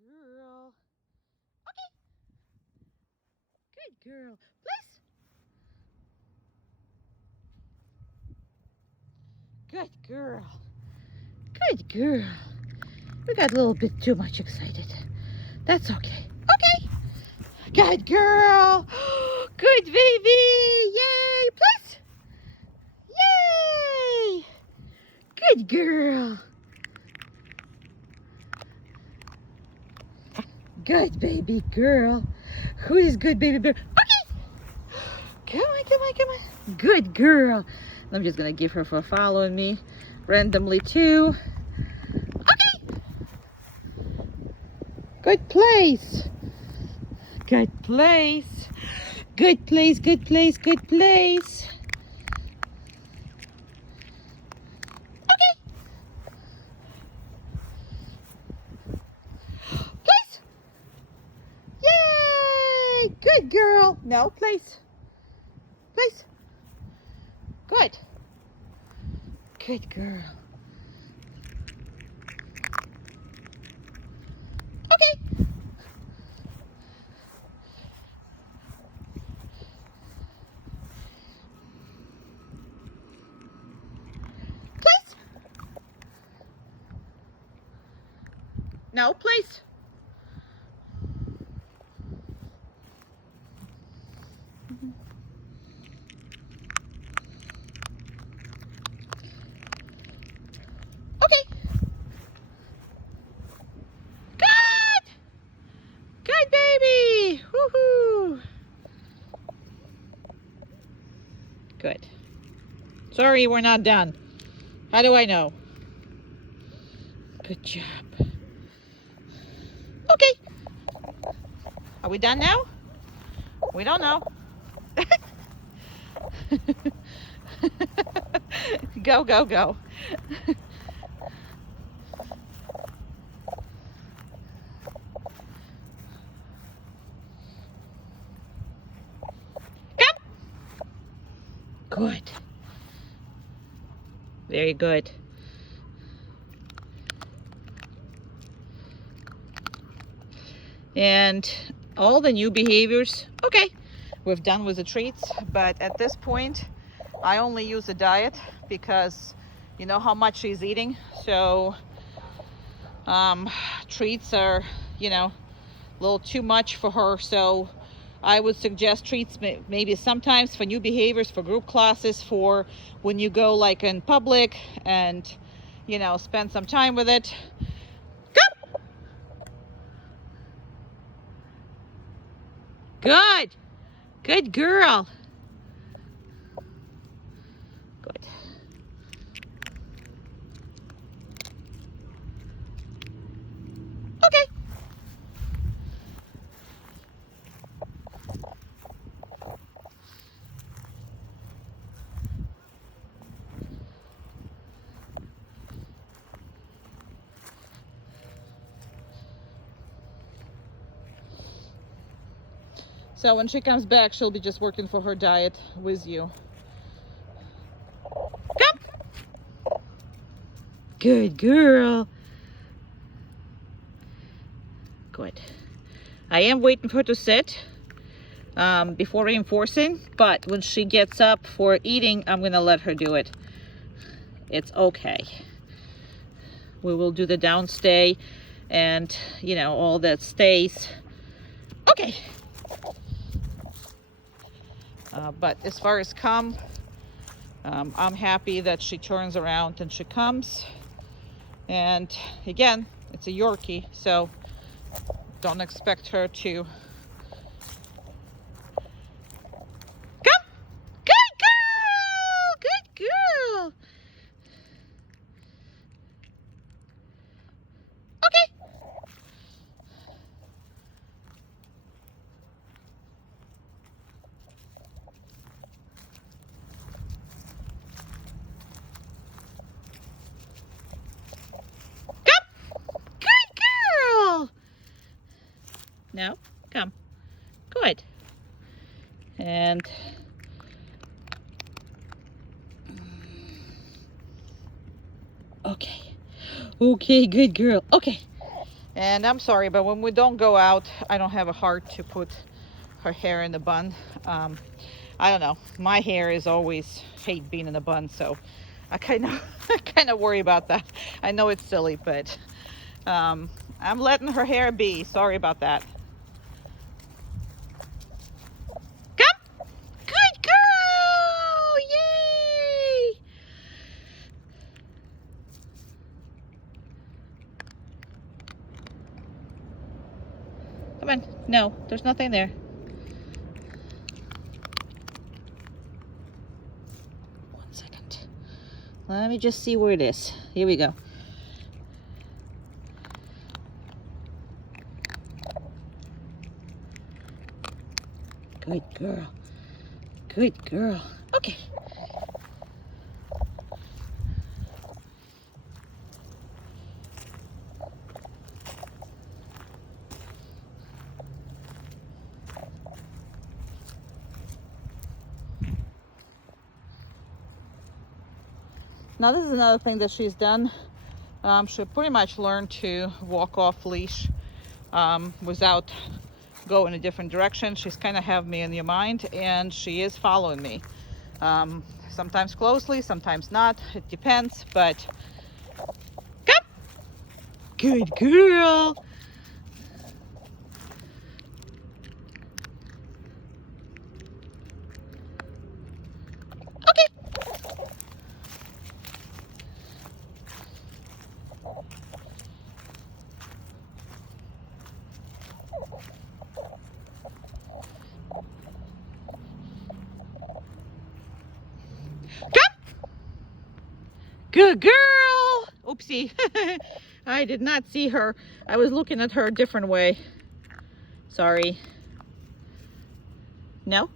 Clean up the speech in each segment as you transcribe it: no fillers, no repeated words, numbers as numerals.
girl. Okay. Good girl. Please. Good girl. Good girl. We got a little bit too much excited. That's okay. Okay. Good girl. Good baby. Yay. Please. Yay. Good girl. Good baby girl. Who is good baby girl? Okay. Come on, come on, come on. Good girl. I'm just gonna give her for following me randomly too. Okay. Good place. Good place. Good place, good place, good place. Okay. Place. Yay! Good girl. No, place. Place. Good. Good girl. Okay. Place. No, place. Okay. Good. Good baby. Woohoo. Good. Sorry, we're not done. How do I know? Good job. Okay. Are we done now? We don't know. Go, go, go. Come. Good. Very good. And all the new behaviors, okay, we've done with the treats, but at this point, I only use a diet because you know how much she's eating. So treats are, a little too much for her. So I would suggest treats maybe sometimes for new behaviors, for group classes, for when you go like in public and, spend some time with it. Come. Good. Good girl. Good. Okay. So when she comes back, she'll be just working for her diet with you. Come. Good girl. Good. I am waiting for her to sit before reinforcing, but when she gets up for eating, I'm gonna let her do it. It's okay. We will do the downstay and, all that stays. Okay. But as far as come, I'm happy that she turns around and she comes. And again, it's a Yorkie, so don't expect her to come. Good girl. Good girl. Okay. No, come. Good. And okay. Okay, good girl. Okay. And I'm sorry, but when we don't go out, I don't have a heart to put her hair in the bun. I don't know. My hair is always hate being in a bun, so I kind of I kind of worry about that. I know it's silly, but I'm letting her hair be. Sorry about that. Come, good girl! Yay! Come on. No, there's nothing there. Let me just see where it is. Here we go. Good girl. Good girl. Okay. Now this is another thing that she's done. She pretty much learned to walk off leash without going a different direction. She's kind of have me in your mind, and she is following me. Sometimes closely, sometimes not. It depends, but come. Good girl. Good girl. Oopsie. I did not see her. I was looking at her a different way. Sorry. No?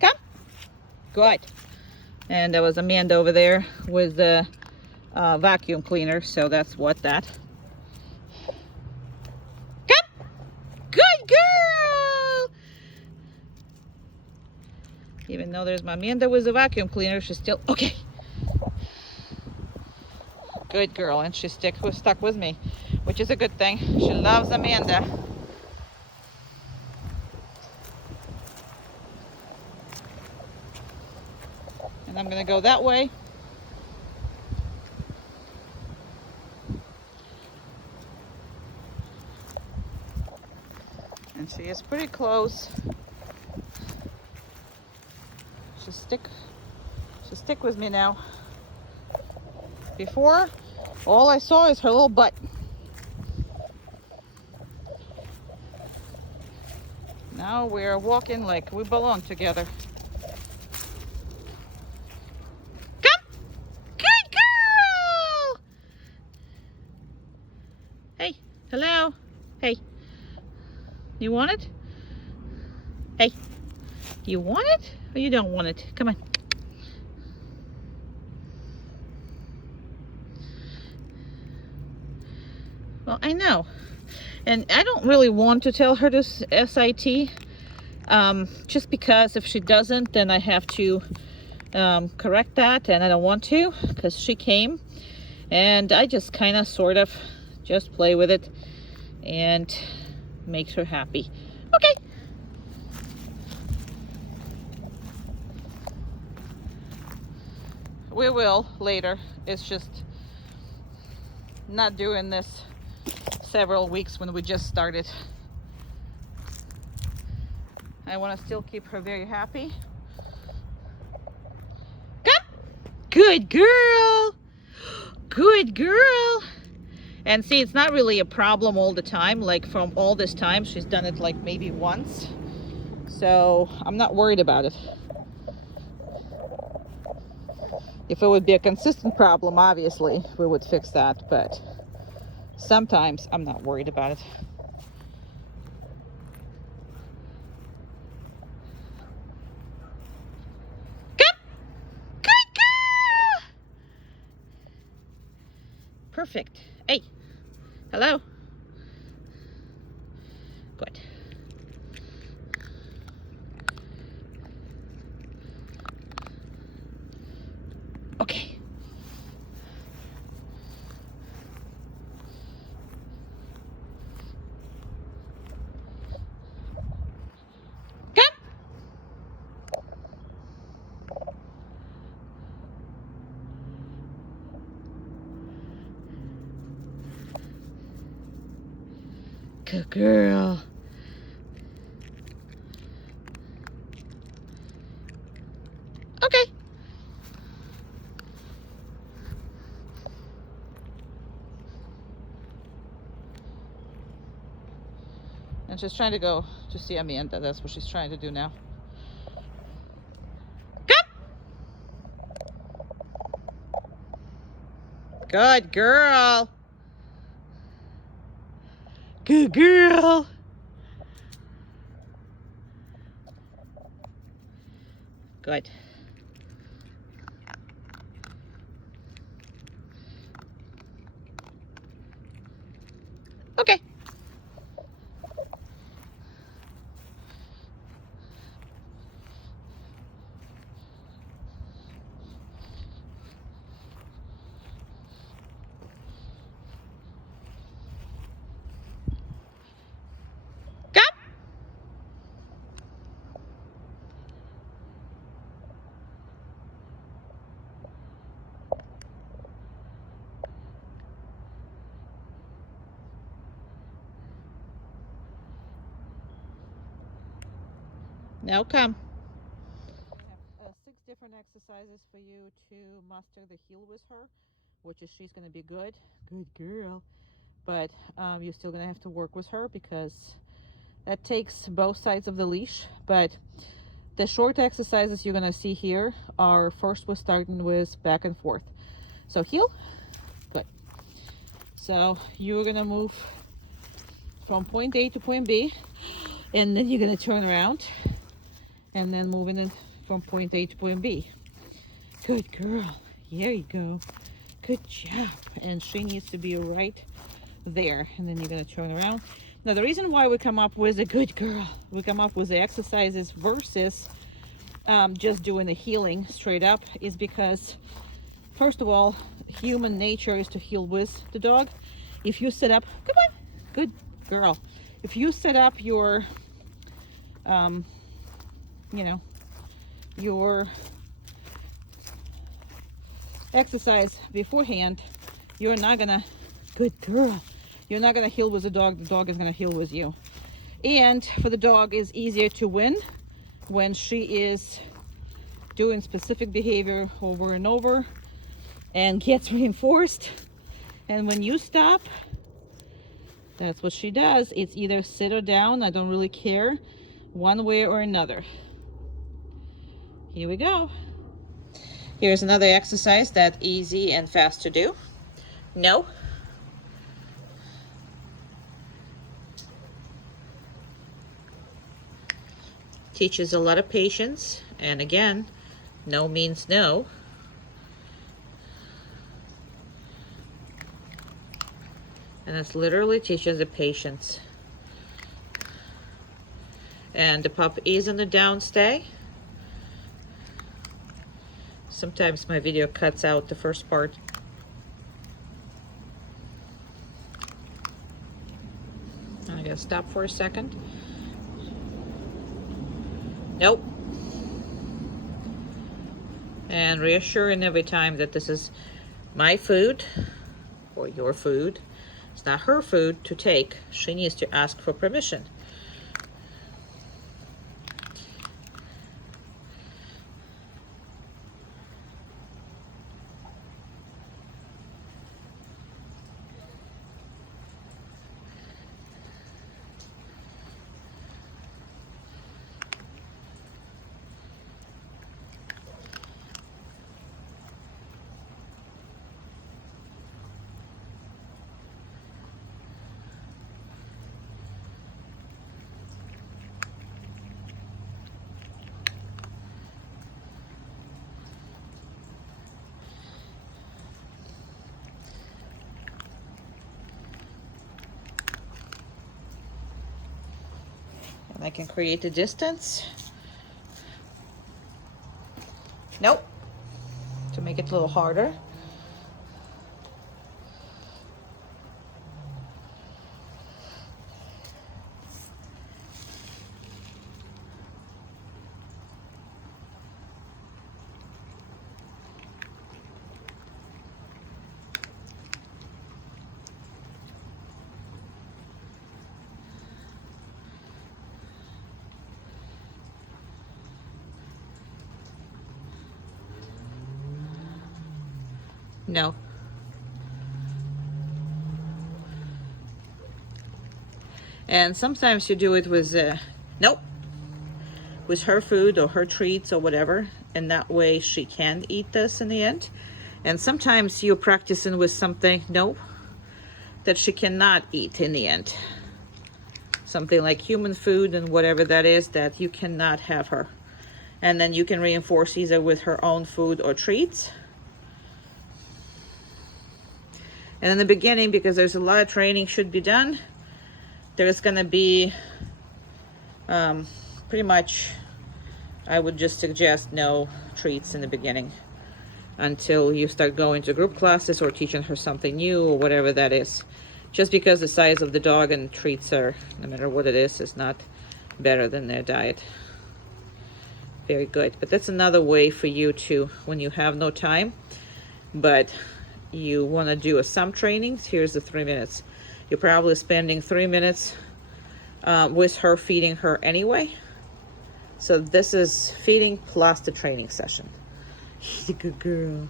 Come. Good. And there was Amanda over there with the vacuum cleaner, so that's what that. Come. Good girl. Even though there's my Amanda with the vacuum cleaner, she's still okay. Good girl, and she's stuck with me, which is a good thing. She loves Amanda. And I'm gonna go that way. And she is pretty close. She'll stick with me now. Before, all I saw is her little butt. Now we're walking like we belong together. Come! Good girl! Hey, hello. Hey, you want it? Hey, you want it or you don't want it? Come on. Well, I know. And I don't really want to tell her this SIT, just because if she doesn't, then I have to correct that, and I don't want to, because she came, and I just kind of sort of just play with it and makes her happy. Okay. We will later. It's just not doing this several weeks when we just started. I want to still keep her very happy. Come! Good girl! Good girl! And see, it's not really a problem all the time. Like from all this time, she's done it like maybe once. So I'm not worried about it. If it would be a consistent problem, obviously, we would fix that. But sometimes I'm not worried about it. Come! Good girl! Perfect. Hey, hello. Good. Okay. Good girl. Okay. And she's trying to go to see Amanda. That's what she's trying to do now. Come! Good girl. Good girl. Good. Okay. Come. Now come. I have 6 different exercises for you to master the heel with her, which is she's going to be good. Good girl. But you're still going to have to work with her because that takes both sides of the leash. But the short exercises you're going to see here are first we're starting with back and forth. So heel. Good. So you're going to move from point A to point B, and then you're going to turn around and then moving it from point A to point B. Good girl. There you go. Good job. And she needs to be right there. And then you're going to turn around. Now, the reason why we come up with a good girl, we come up with the exercises versus just doing the healing straight up is because, first of all, human nature is to heal with the dog. If you set up, come on, good girl. If you set up your, you know, your exercise beforehand, you're not gonna, good girl, you're not gonna heal with the dog is gonna heal with you. And for the dog, is easier to win when she is doing specific behavior over and over and gets reinforced. And when you stop, that's what she does. It's either sit or down, I don't really care, one way or another. Here we go. Here's another exercise that's easy and fast to do. No. Teaches a lot of patience, and again, no means no. And it's literally teaches the patience. And the pup is in the down stay. Sometimes my video cuts out the first part. I'm gonna stop for a second. Nope. And reassuring every time that this is my food or your food. It's not her food to take. She needs to ask for permission. And I can create a distance. Nope. To make it a little harder. No. And sometimes you do it with, nope, with her food or her treats or whatever. And that way she can eat this in the end. And sometimes you're practicing with something, nope, that she cannot eat in the end. Something like human food and whatever that is that you cannot have her. And then you can reinforce either with her own food or treats. And in the beginning, because there's a lot of training should be done, there's gonna be pretty much, I would just suggest no treats in the beginning until you start going to group classes or teaching her something new or whatever that is. Just because the size of the dog and treats are, no matter what it is not better than their diet. Very good. But that's another way for you to, when you have no time, but you want to do some trainings, here's the 3 minutes. You're probably spending 3 minutes with her, feeding her anyway. So this is feeding plus the training session. He's a good girl.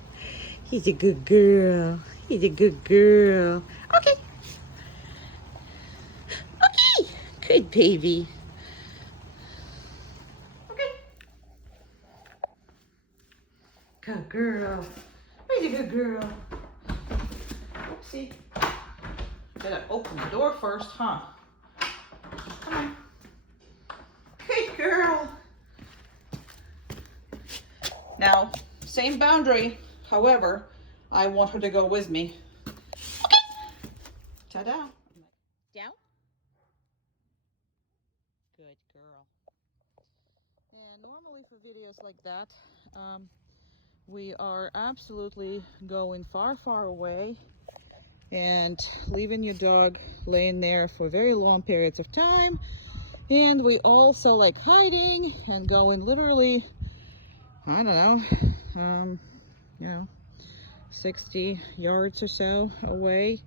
He's a good girl. He's a good girl. Okay. Okay. Good baby. Okay. Good girl. He's a good girl. Oopsie. Gotta open the door first, huh? Come on. Good girl. Now, same boundary. However, I want her to go with me. Okay. Ta-da. Down. Good girl. And normally for videos like that, we are absolutely going far, far away and leaving your dog laying there for very long periods of time. And we also like hiding and going literally, I don't know, 60 yards or so away.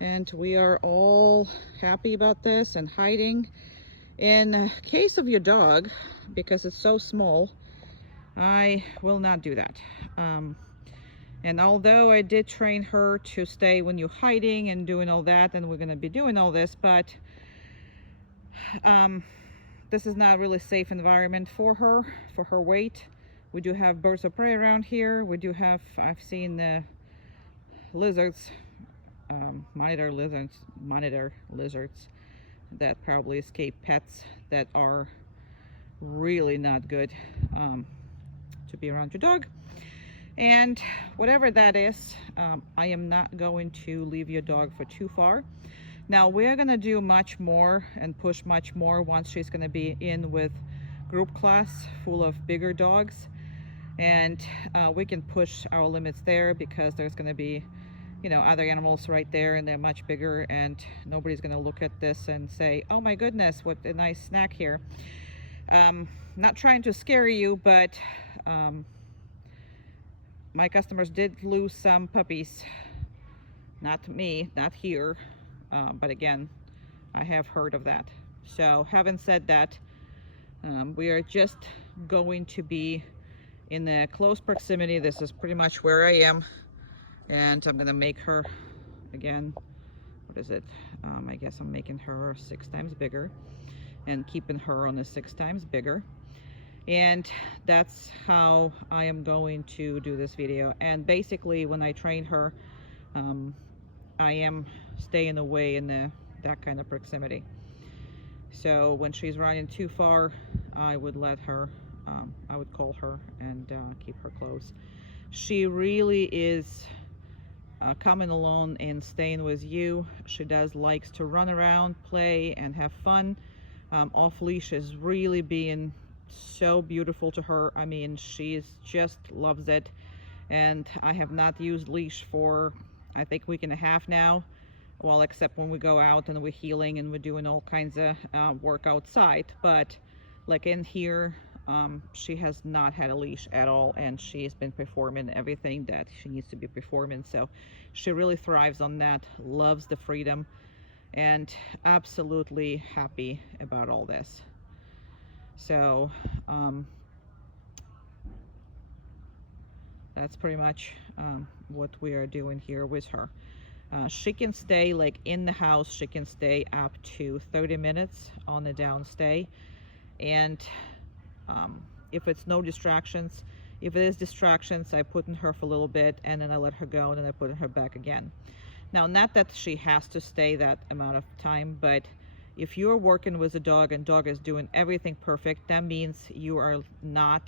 And we are all happy about this and hiding. In case of your dog, because it's so small, I will not do that. And although I did train her to stay when you're hiding and doing all that, and we're going to be doing all this, but this is not really safe environment for her weight. We do have birds of prey around here. We do have, I've seen the lizards, monitor lizards that probably escape pets that are really not good to be around your dog. And whatever that is, I am not going to leave your dog for too far. Now we're gonna do much more and push much more once she's gonna be in with group class full of bigger dogs, and we can push our limits there because there's gonna be, you know, other animals right there and they're much bigger, and nobody's gonna look at this and say, oh my goodness, what a nice snack here. Not trying to scare you, but my customers did lose some puppies. Not me, not here, but again, I have heard of that. So having said that, we are just going to be in the close proximity. This is pretty much where I am, and I'm gonna make her, again, what is it? I guess I'm making her 6 times bigger and keeping her on the 6 times bigger. And that's how I am going to do this video. And basically when I train her, I am staying away in that kind of proximity. So when she's running too far, I would let her, I would call her and keep her close. She really is coming along and staying with you. She does likes to run around, play, and have fun. Off leash is really being so beautiful to her. I mean, she's just loves it. And I have not used leash for, I think, a week and a half now. Well, except when we go out and we're healing and we're doing all kinds of work outside. But like in here, she has not had a leash at all, and she's been performing everything that she needs to be performing. So she really thrives on that, loves the freedom, and absolutely happy about all this. So that's pretty much what we are doing here with her. She can stay like in the house, she can stay up to 30 minutes on the downstay. And if it's no distractions, if it is distractions, I put in her for a little bit and then I let her go and then I put in her back again. Now, not that she has to stay that amount of time, but if you're working with a dog and dog is doing everything perfect, that means you are not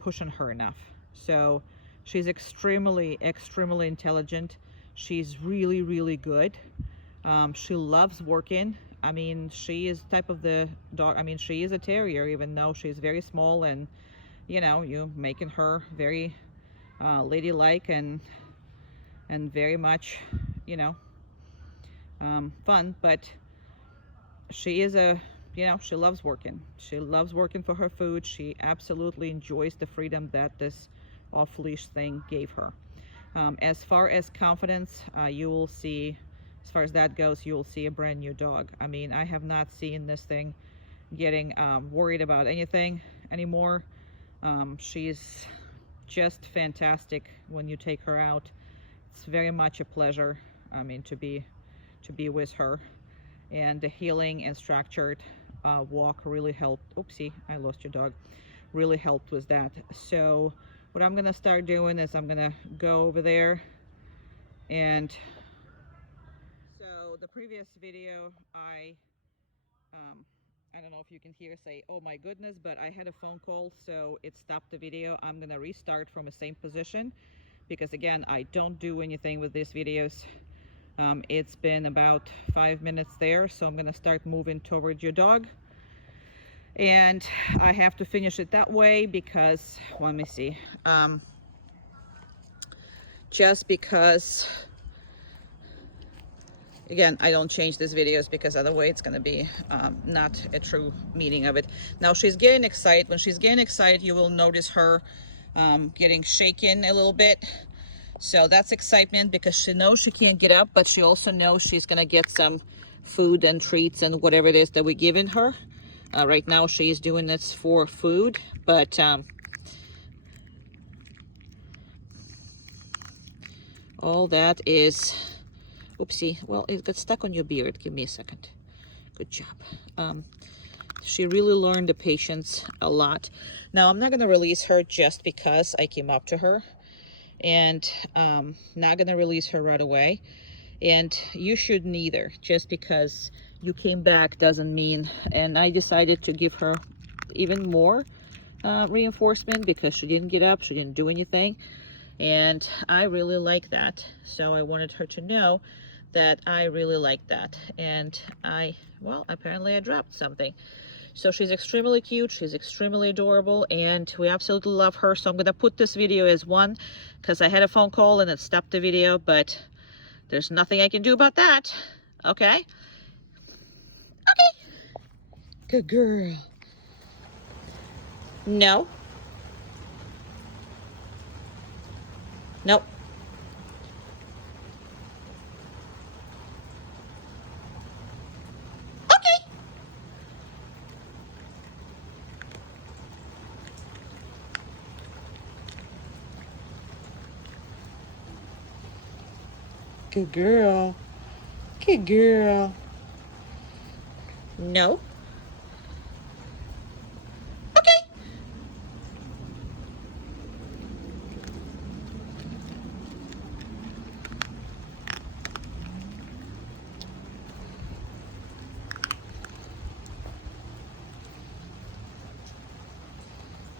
pushing her enough. So she's extremely intelligent. She's really good. She loves working. I mean, she is type of the dog, I mean, she is a terrier, even though she's very small, and you know, you're making her very ladylike and very much, you know, fun. But she is a, you know, she loves working. She loves working for her food. She absolutely enjoys the freedom that this off-leash thing gave her. As far as confidence, you will see, as far as that goes, you will see a brand new dog. I mean, I have not seen this thing getting worried about anything anymore. She's just fantastic when you take her out. It's very much a pleasure, I mean, to be with her. And the healing and structured walk really helped. Oopsie, I lost your dog. Really helped with that. So what I'm gonna start doing is I'm gonna go over there, and so the previous video I don't know if you can hear say oh my goodness, but I had a phone call, so it stopped the video. I'm gonna restart from the same position because again, I don't do anything with these videos. It's been about 5 minutes there, so I'm gonna start moving towards your dog, and I have to finish it that way because, let me see, just because, again, I don't change these videos because other way it's gonna be not a true meaning of it. Now she's getting excited. When she's getting excited, you will notice her getting shaken a little bit. So that's excitement because she knows she can't get up, but she also knows she's gonna get some food and treats and whatever it is that we're giving her. Right now she's doing this for food, but all that is, oopsie, well, it got stuck on your beard. Give me a second. Good job. She really learned the patience a lot. Now I'm not gonna release her just because I came up to her, and not gonna release her right away, and you should neither. Just because you came back doesn't mean, and I decided to give her even more reinforcement because she didn't get up, she didn't do anything, and I really like that. So I wanted her to know that I really like that. And well, apparently I dropped something. So she's extremely cute, she's extremely adorable, and we absolutely love her. So I'm gonna put this video as one because I had a phone call and it stopped the video, but there's nothing I can do about that. Okay? Okay. Good girl. No. Nope. Okay. Good girl. Good girl. No. Okay.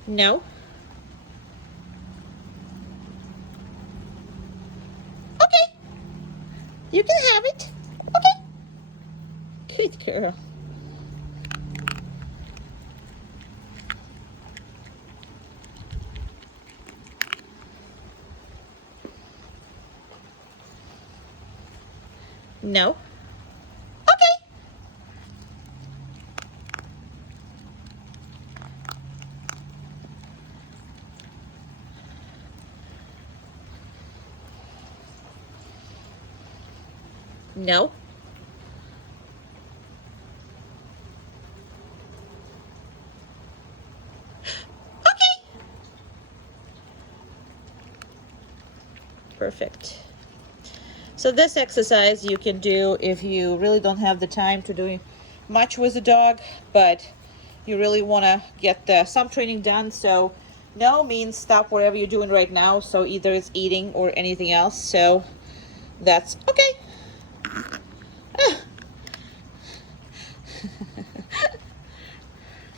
No. Okay. You can have it. Okay. Good girl. No. Okay. No. Okay. Perfect. So this exercise you can do if you really don't have the time to do much with the dog, but you really want to get some training done. So no means stop whatever you're doing right now. So either it's eating or anything else. So that's okay.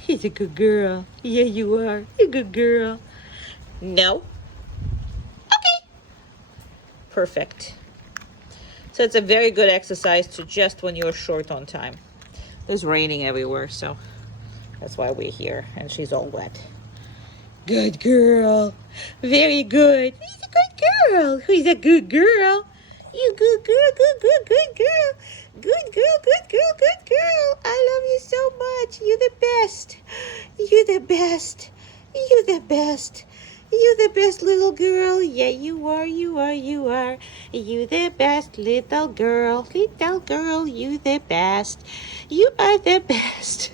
He's a good girl. Yeah, you are. You're a good girl. No. Okay. Perfect. So it's a very good exercise to just when you're short on time. There's raining everywhere, so that's why we're here. And she's all wet. Good girl. Very good. He's a good girl. He's a good girl. You good girl, good girl. Good girl, good girl, good girl. I love you so much. You're the best. You're the best. You're the best. You're the best little girl. Yeah, you are, you are, you are. You the best little girl. Little girl, you the best. You are the best.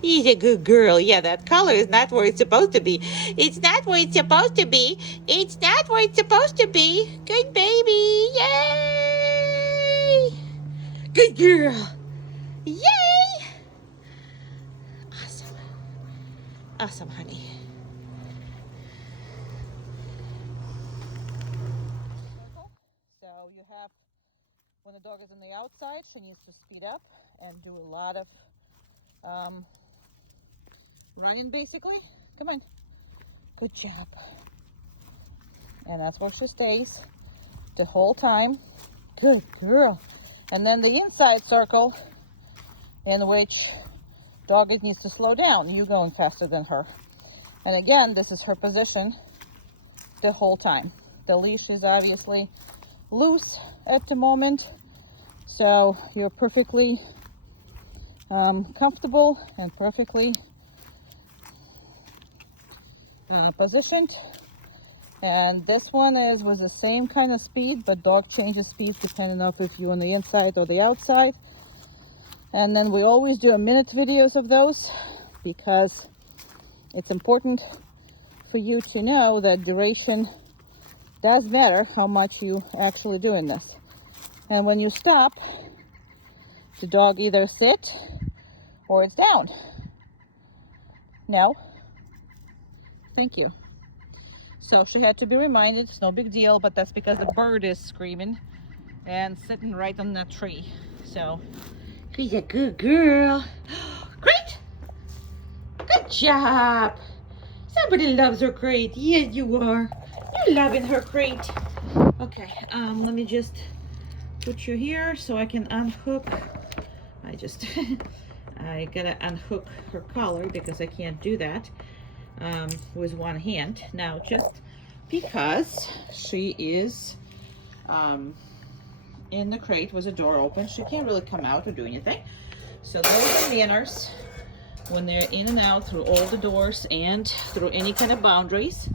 He's a good girl. Yeah, that collar is not where it's supposed to be. It's not where it's supposed to be. It's not where it's supposed to be. Good baby. Yay! Good girl. Yay! Awesome. Awesome, honey. So you have, when the dog is on the outside, she needs to speed up and do a lot of running, basically. Come on. Good job. And that's where she stays the whole time. Good girl. And then the inside circle, in which dog needs to slow down. You going faster than her. And again, this is her position the whole time. The leash is obviously loose at the moment, so you're perfectly comfortable and perfectly positioned. And this one is with the same kind of speed, but dog changes speeds depending on if you're on the inside or the outside. And then we always do a minute videos of those because it's important for you to know that duration does matter, how much you actually doing this. And when you stop, the dog either sit or it's down. No. Thank you. So she had to be reminded, it's no big deal, but that's because the bird is screaming and sitting right on that tree. So she's a good girl. Great. Good job. Somebody loves her crate. Yes, you are. You're loving her crate. Okay, let me just put you here so I can unhook. I gotta unhook her collar because I can't do that with one hand. Now, just because she is in the crate with the door open, she can't really come out or do anything. So those are manners when they're in and out through all the doors and through any kind of boundaries.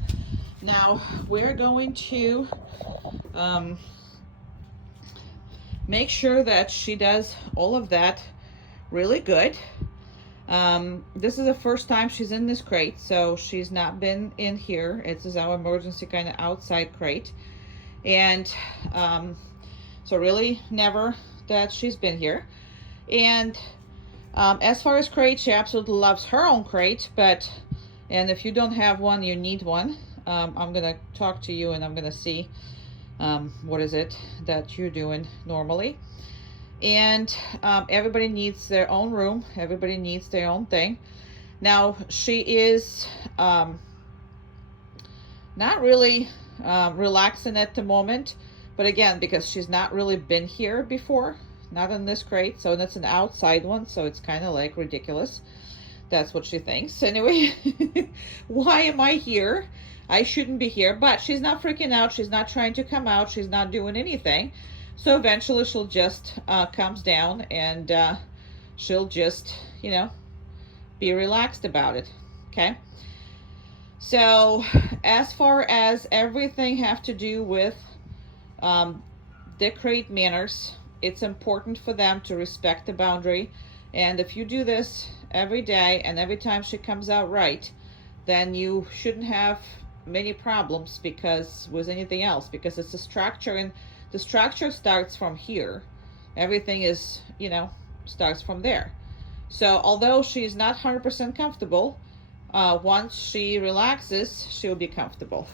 Now we're going to make sure that she does all of that really good. This is the first time she's in this crate, so she's not been in here. This is our emergency kind of outside crate. And so really never that she's been here. And as far as crate, she absolutely loves her own crate, and if you don't have one, you need one. I'm gonna talk to you and I'm gonna see what is it that you're doing normally. And everybody needs their own room. Everybody needs their own thing. Now, she is not really relaxing at the moment, but again, because she's not really been here before, not in this crate, so that's an outside one, so it's kind of like ridiculous. That's what she thinks. Anyway, why am I here? I shouldn't be here, but she's not freaking out. She's not trying to come out. She's not doing anything. So eventually she'll just comes down and she'll just, you know, be relaxed about it. Okay. So as far as everything have to do with the crate manners, it's important for them to respect the boundary. And if you do this every day and every time she comes out right, then you shouldn't have many problems because with anything else, because it's a structure, and the structure starts from here. Everything is, you know, starts from there. So although she's not 100% comfortable, once she relaxes, she'll be comfortable.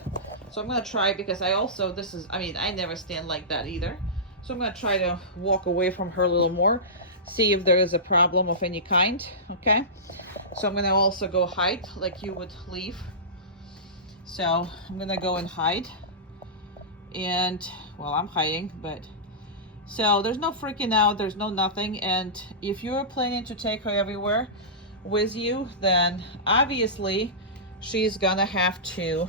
So I'm gonna try, because I also, this is, I mean, I never stand like that either. So I'm gonna try to walk away from her a little more, see if there is a problem of any kind, okay? So I'm gonna also go hide like you would leave. So I'm gonna go and hide. And, well, I'm hiding, but, so there's no freaking out, there's no nothing. And if you're planning to take her everywhere with you, then obviously she's gonna have to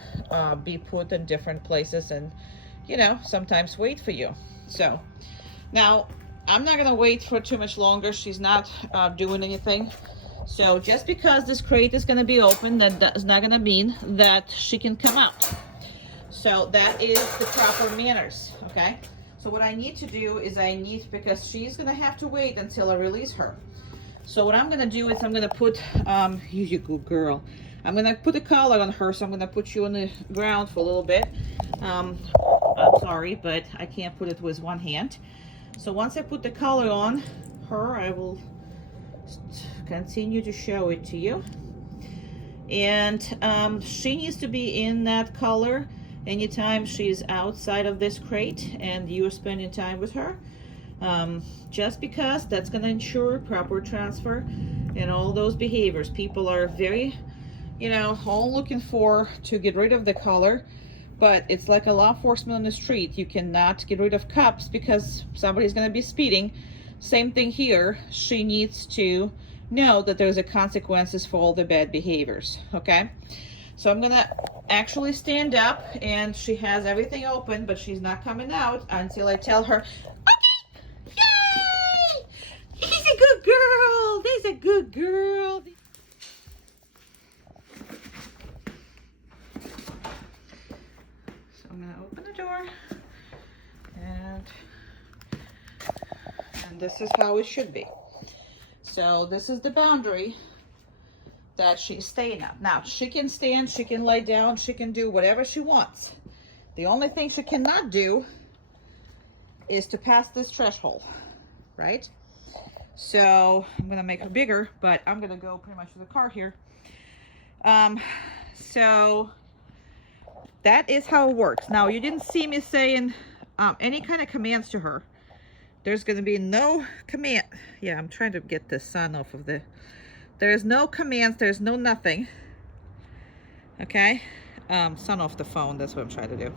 be put in different places and, you know, sometimes wait for you. So now I'm not gonna wait for too much longer. She's not doing anything. So just because this crate is gonna be open, that is not gonna mean that she can come out. So that is the proper manners, okay? So what I need to do is because she's gonna have to wait until I release her. So what I'm gonna do is I'm gonna put, you good girl. I'm gonna put a collar on her, so I'm gonna put you on the ground for a little bit. I'm sorry, but I can't put it with one hand. So once I put the collar on her, I will continue to show it to you. And she needs to be in that collar anytime she's outside of this crate and you're spending time with her. Just because that's going to ensure proper transfer and all those behaviors. People are very, you know, all looking to get rid of the collar, but it's like a law enforcement on the street. You cannot get rid of cups because somebody's going to be speeding. Same thing here. She needs to know that there's a consequences for all the bad behaviors, okay? So I'm gonna actually stand up, and she has everything open, but she's not coming out until I tell her, okay, yay! He's a good girl, there's a good girl. So I'm gonna open the door, and this is how it should be. So this is the boundary that she's staying at. Now, she can stand, she can lay down, she can do whatever she wants. The only thing she cannot do is to pass this threshold, right? So I'm gonna make her bigger, but I'm gonna go pretty much to the car here. So that is how it works. Now, you didn't see me saying any kind of commands to her. There's gonna be no command. Yeah, I'm trying to get the sun off of the, there's no commands, there's no nothing. Okay, sun off the phone, that's what I'm trying to do.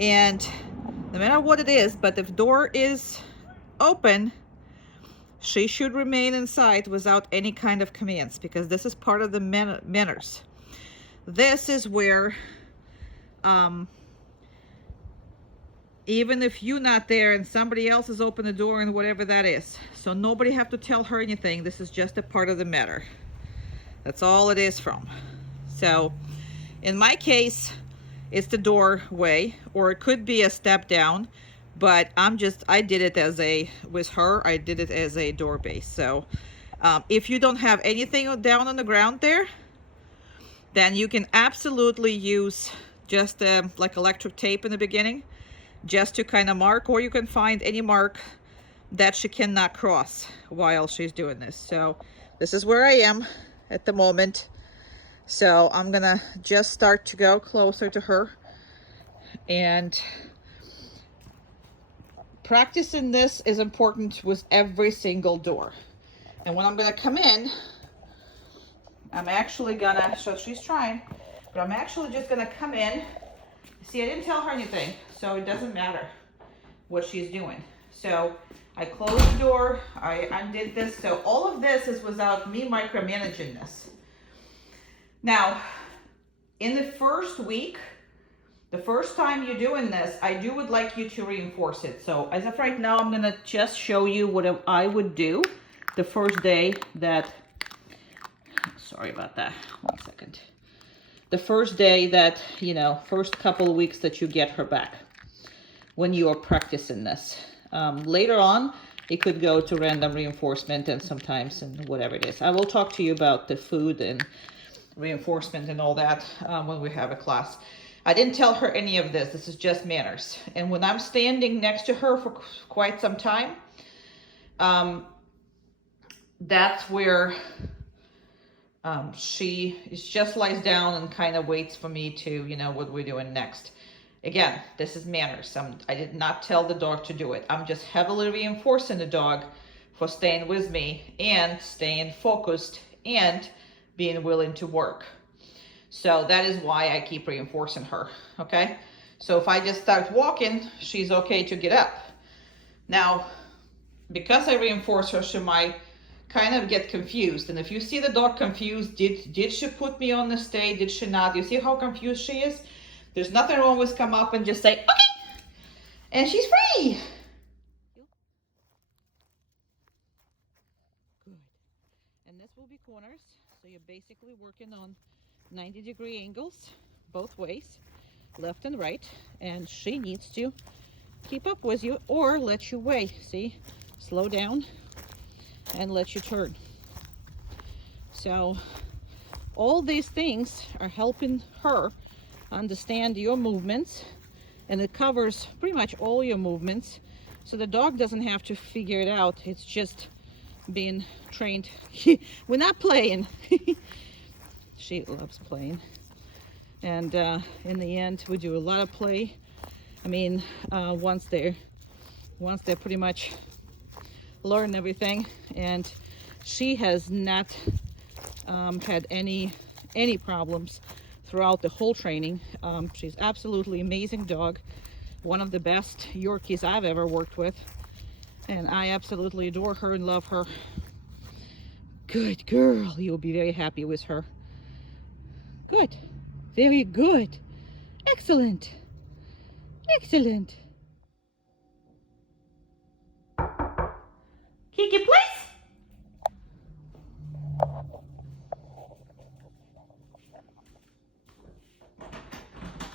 And no matter what it is, but if door is open, she should remain inside without any kind of commands, because this is part of the manners. This is where even if you're not there and somebody else has opened the door and whatever that is, so nobody have to tell her anything. This is just a part of the matter. That's all it is from. So in my case, it's the doorway, or it could be a step down, but I did it as with her, I did it as a door base. So if you don't have anything down on the ground there, then you can absolutely use just like electric tape in the beginning, just to kind of mark, or you can find any mark that she cannot cross while she's doing this. So this is where I am at the moment. So I'm gonna just start to go closer to her, and practicing this is important with every single door. And when I'm gonna come in, I'm actually gonna, so she's trying, but I'm actually just gonna come in. See, I didn't tell her anything, so it doesn't matter what she's doing. So I closed the door, I undid this. So all of this is without me micromanaging this. Now, in the first week, the first time you're doing this, I would like you to reinforce it. So as of right now, I'm gonna just show you what I would do the first day that, sorry about that, 1 second. The first day that, you know, first couple of weeks that you get her back when you are practicing this. Later on, it could go to random reinforcement and sometimes and whatever it is. I will talk to you about the food and reinforcement and all that when we have a class. I didn't tell her any of this. This is just manners. And when I'm standing next to her for quite some time, that's where she just lies down and kind of waits for me to, you know, what we're doing next. Again, this is manners. I did not tell the dog to do it. I'm just heavily reinforcing the dog for staying with me and staying focused and being willing to work. So that is why I keep reinforcing her, okay? So if I just start walking, she's okay to get up. Now, because I reinforce her, she might kind of get confused. And if you see the dog confused, did she put me on the stay? Did she not? You see how confused she is? There's nothing wrong with come up and just say, okay, and she's free. Good. And this will be corners. So you're basically working on 90-degree angles both ways, left and right. And she needs to keep up with you or let you weigh. See, slow down and let you turn. So all these things are helping her understand your movements, and it covers pretty much all your movements, so the dog doesn't have to figure it out. It's just being trained. We're not playing. She loves playing, and in the end we do a lot of play. I mean, once they're pretty much learn everything, and she has not had any problems throughout the whole training. She's absolutely amazing dog, one of the best Yorkies I've ever worked with, and I absolutely adore her and love her. Good girl, you'll be very happy with her. Good, very good, excellent, excellent. Kiki, please.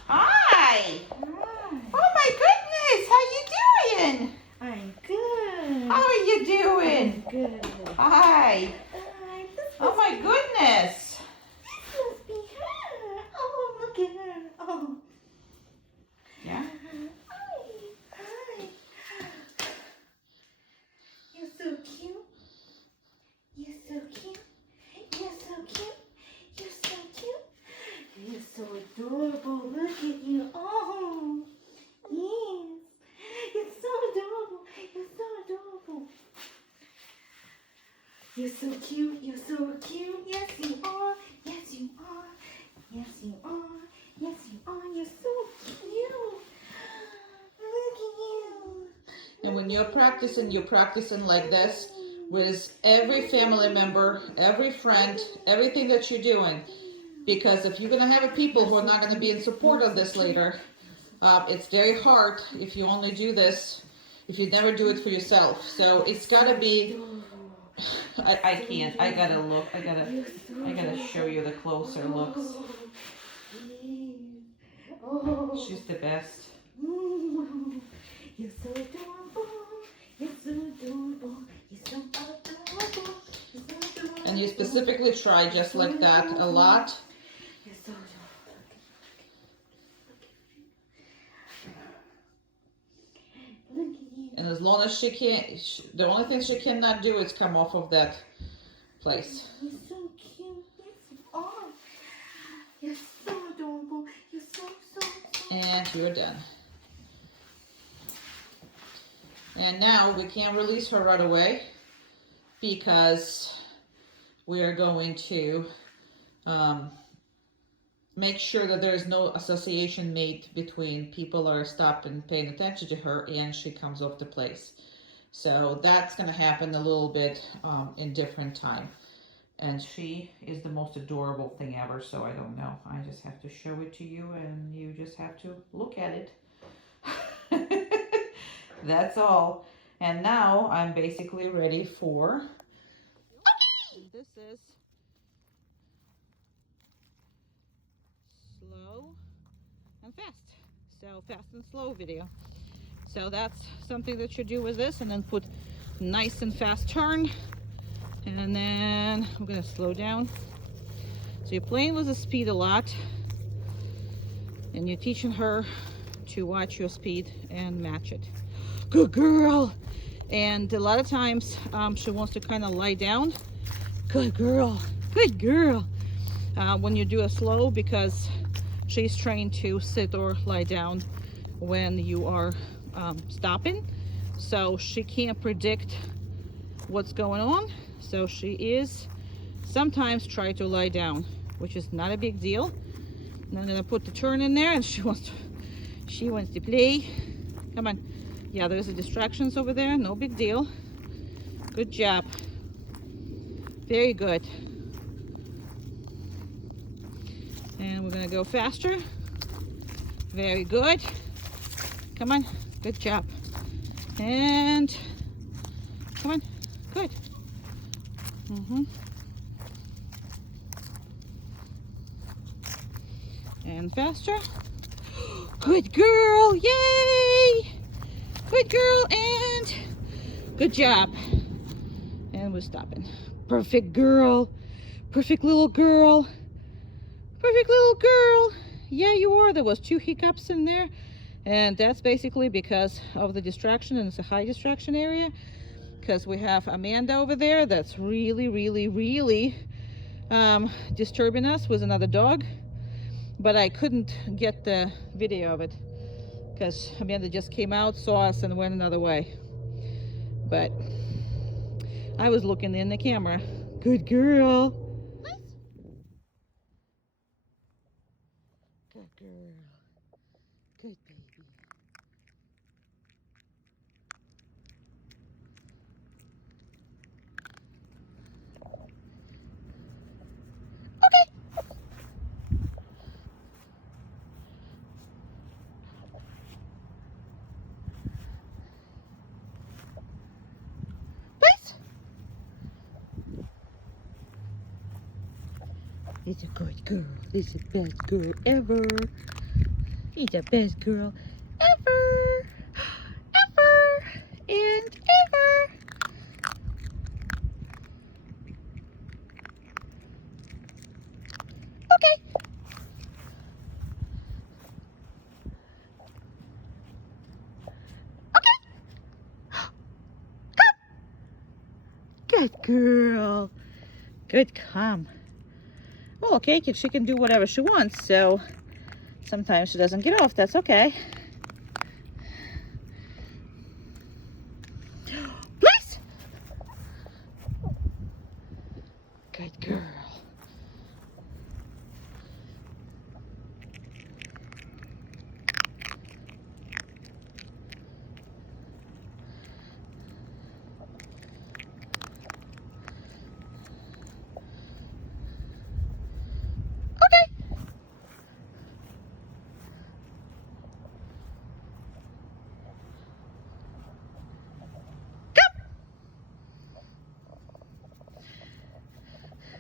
Hi. Oh my goodness, how you doing? I'm good. How are you doing? I'm good. Hi. Oh my goodness. This must be her. Oh, look at her. Oh. Yeah. Hi. You're so cute. You're so cute. You're so cute. You're so cute. You're so adorable. Look at you. Oh. Yes. You're so adorable. You're so adorable. You're so cute. You're so cute. Yes, you are. Yes, you are. Yes, you are. Yes, you are. You're so cute. Look at you. And when you're practicing like this with every family member, every friend, everything that you're doing. Because if you're going to have people who are not going to be in support of this later, it's very hard if you only do this, if you never do it for yourself. So it's got to be, I can't, I got to look, I got to show you the closer looks. She's the best. You're so adorable. You're so adorable. You're so adorable. You're so adorable. And you specifically try just like that a lot. You're so adorable. Look at you. And as long as she can't, the only thing she cannot do is come off of that place. You're so cute. Yes, you are. You're so adorable. You're so. And you're done. And now we can't release her right away because we are going to make sure that there is no association made between people are stopping paying attention to her and she comes off the place. So that's going to happen a little bit in different time. And she is the most adorable thing ever, so I don't know. I just have to show it to you and you just have to look at it. That's all. And now I'm basically ready for... This is slow and fast. So fast and slow video. So that's something that you do with this, and then put nice and fast turn. And then I'm gonna slow down. So you're playing with the speed a lot, and you're teaching her to watch your speed and match it. Good girl. And a lot of times she wants to kind of lie down. Good girl. Good girl. When you do a slow, because she's trained to sit or lie down when you are stopping, so she can't predict what's going on. So she is sometimes try to lie down, which is not a big deal. And I'm gonna put the turn in there, and she wants to play. Come on. Yeah, there's a distractions over there. No big deal. Good job. Very good. And we're gonna go faster. Very good. Come on. Good job. And come on. Good. And faster. Good girl. Yay! Good girl. And good job. And we're stopping. Perfect girl. Perfect little girl. Perfect little girl. Yeah, you are. There was 2 hiccups in there. And that's basically because of the distraction, and it's a high distraction area. Because we have Amanda over there that's really disturbing us with another dog. But I couldn't get the video of it because Amanda just came out, saw us, and went another way. But I was looking in the camera. Good girl. Good girl. Good baby. He's a good girl. He's the best girl ever. He's the best girl ever. Ever. And ever. Okay. Good girl. Good calm. Well, okay, she can do whatever she wants, so sometimes she doesn't get off. That's okay. Please. Good girl.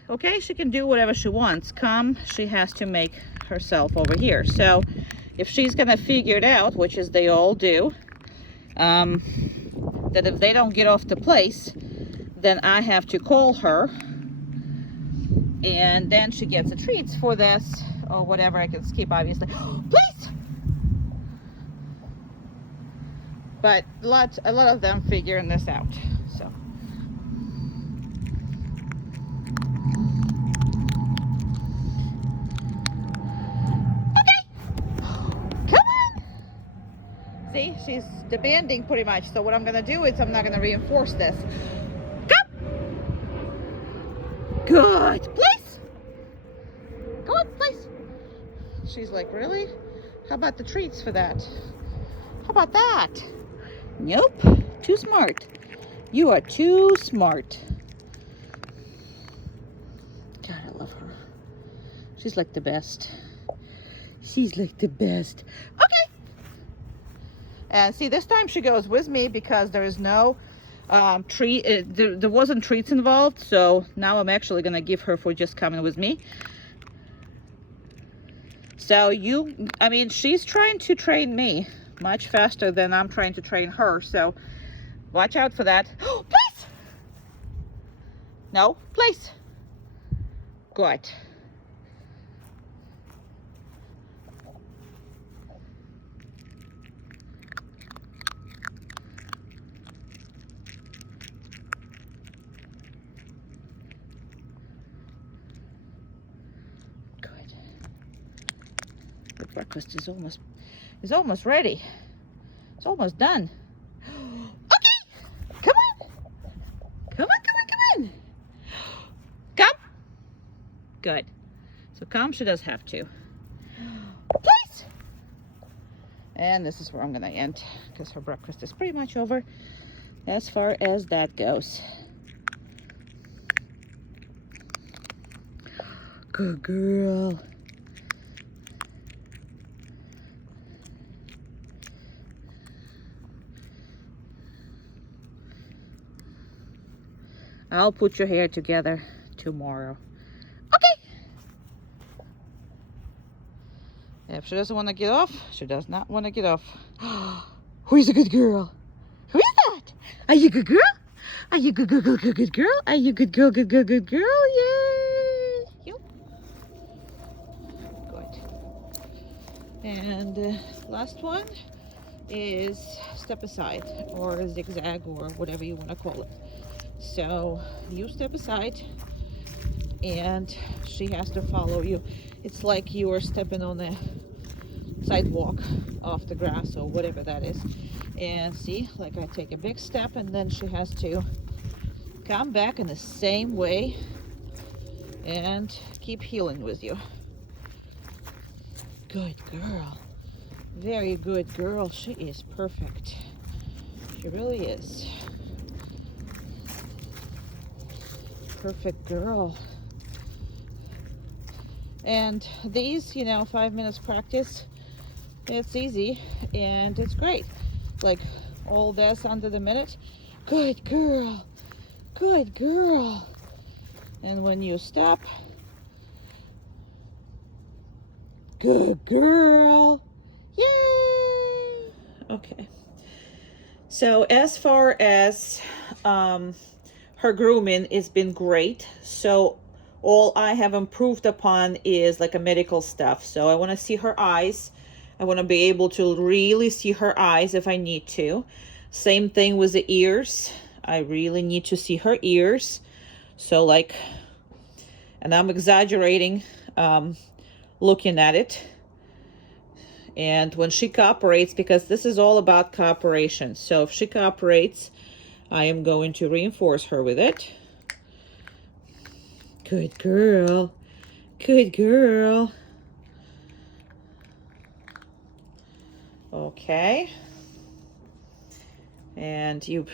Okay, she can do whatever she wants. Come, she has to make herself over here. So if she's gonna figure it out, which is they all do, that if they don't get off the place, then I have to call her, and then she gets a treats for this or whatever. I can skip, obviously. Please. But a lot of them figuring this out. So. See, she's demanding pretty much. So what I'm gonna do is I'm not gonna reinforce this. Come. Good. Please. Go on, please. She's like, really? How about the treats for that? How about that? Nope. Too smart. You are too smart. God, I love her. She's like the best. She's like the best. Okay. And see, this time she goes with me because there is no treat. There wasn't treats involved. So now I'm actually going to give her for just coming with me. So she's trying to train me much faster than I'm trying to train her. So Watch out for that. Place! No, place. Good. Good. The breakfast is almost ready. It's almost done. Okay. Come on. Come on, come on, come on. Come. Good. So come, she does have to. Please. And this is where I'm gonna end because her breakfast is pretty much over as far as that goes. Good girl. I'll put your hair together tomorrow. Okay. If she doesn't want to get off, she does not want to get off. Who's a good girl? Who is that? Are you a good girl? Are you good, good, good, good, good girl? Are you good girl, good, good, good girl? Yay! You. Good. And the last one is step aside or zigzag or whatever you want to call it. So you step aside and she has to follow you. It's like you are stepping on a sidewalk off the grass or whatever that is. And see, like I take a big step and then she has to come back in the same way and keep healing with you. Good girl. Very good girl. She is perfect. She really is. Perfect girl. And these, 5 minutes practice, it's easy and it's great. Like all this under the minute. Good girl. Good girl. And when you stop, good girl. Yay! Okay. So as far as her grooming, it's been great. So all I have improved upon is like a medical stuff. So I want to see her eyes. I want to be able to really see her eyes if I need to. Same thing with the ears. I really need to see her ears. So like, and I'm exaggerating looking at it. And when she cooperates, because this is all about cooperation. So if she cooperates, I am going to reinforce her with it. Good girl. Good girl. Okay. And you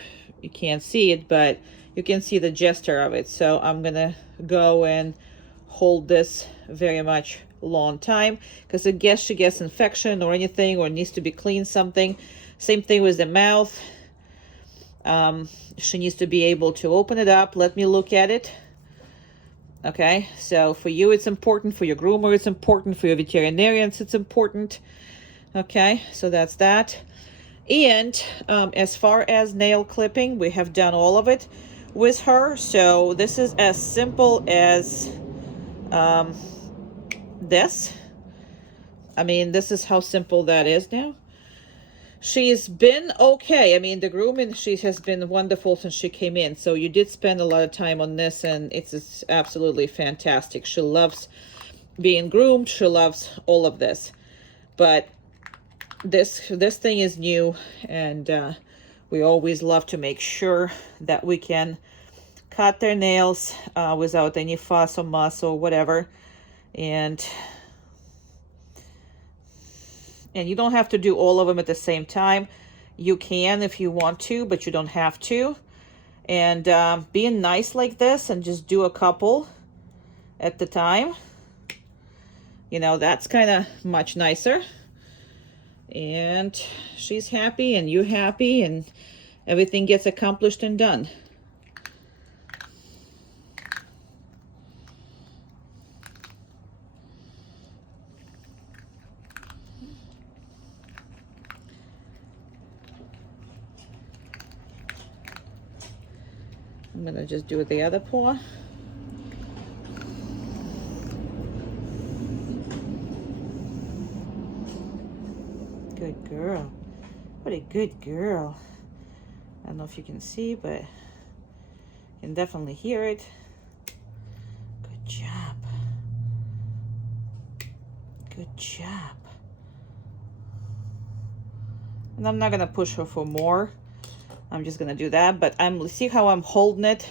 can't see it, but you can see the gesture of it. So I'm gonna go and hold this very much long time because I guess she gets infection or anything or needs to be cleaned something. Same thing with the mouth. She needs to be able to open it up. Let me look at it. Okay, so for you it's important, for your groomer it's important, for your veterinarians it's important. Okay, so that's that. And as far as nail clipping, we have done all of it with her. So this is as simple as this. I mean, this is how simple that is now. She's been okay. I mean, the grooming, she has been wonderful since she came in. So you did spend a lot of time on this, and it's absolutely fantastic. She loves being groomed. She loves all of this. But this thing is new, and we always love to make sure that we can cut their nails without any fuss or muss or whatever. And you don't have to do all of them at the same time. You can if you want to, but you don't have to. And being nice like this and just do a couple at the time, that's kind of much nicer. And she's happy and you're happy and everything gets accomplished and done. gonna just do the other paw. Good girl. What a good girl. I don't know if you can see, but you can definitely hear it. Good job. Good job. And I'm not gonna push her for more. I'm just gonna do that, but see how I'm holding it.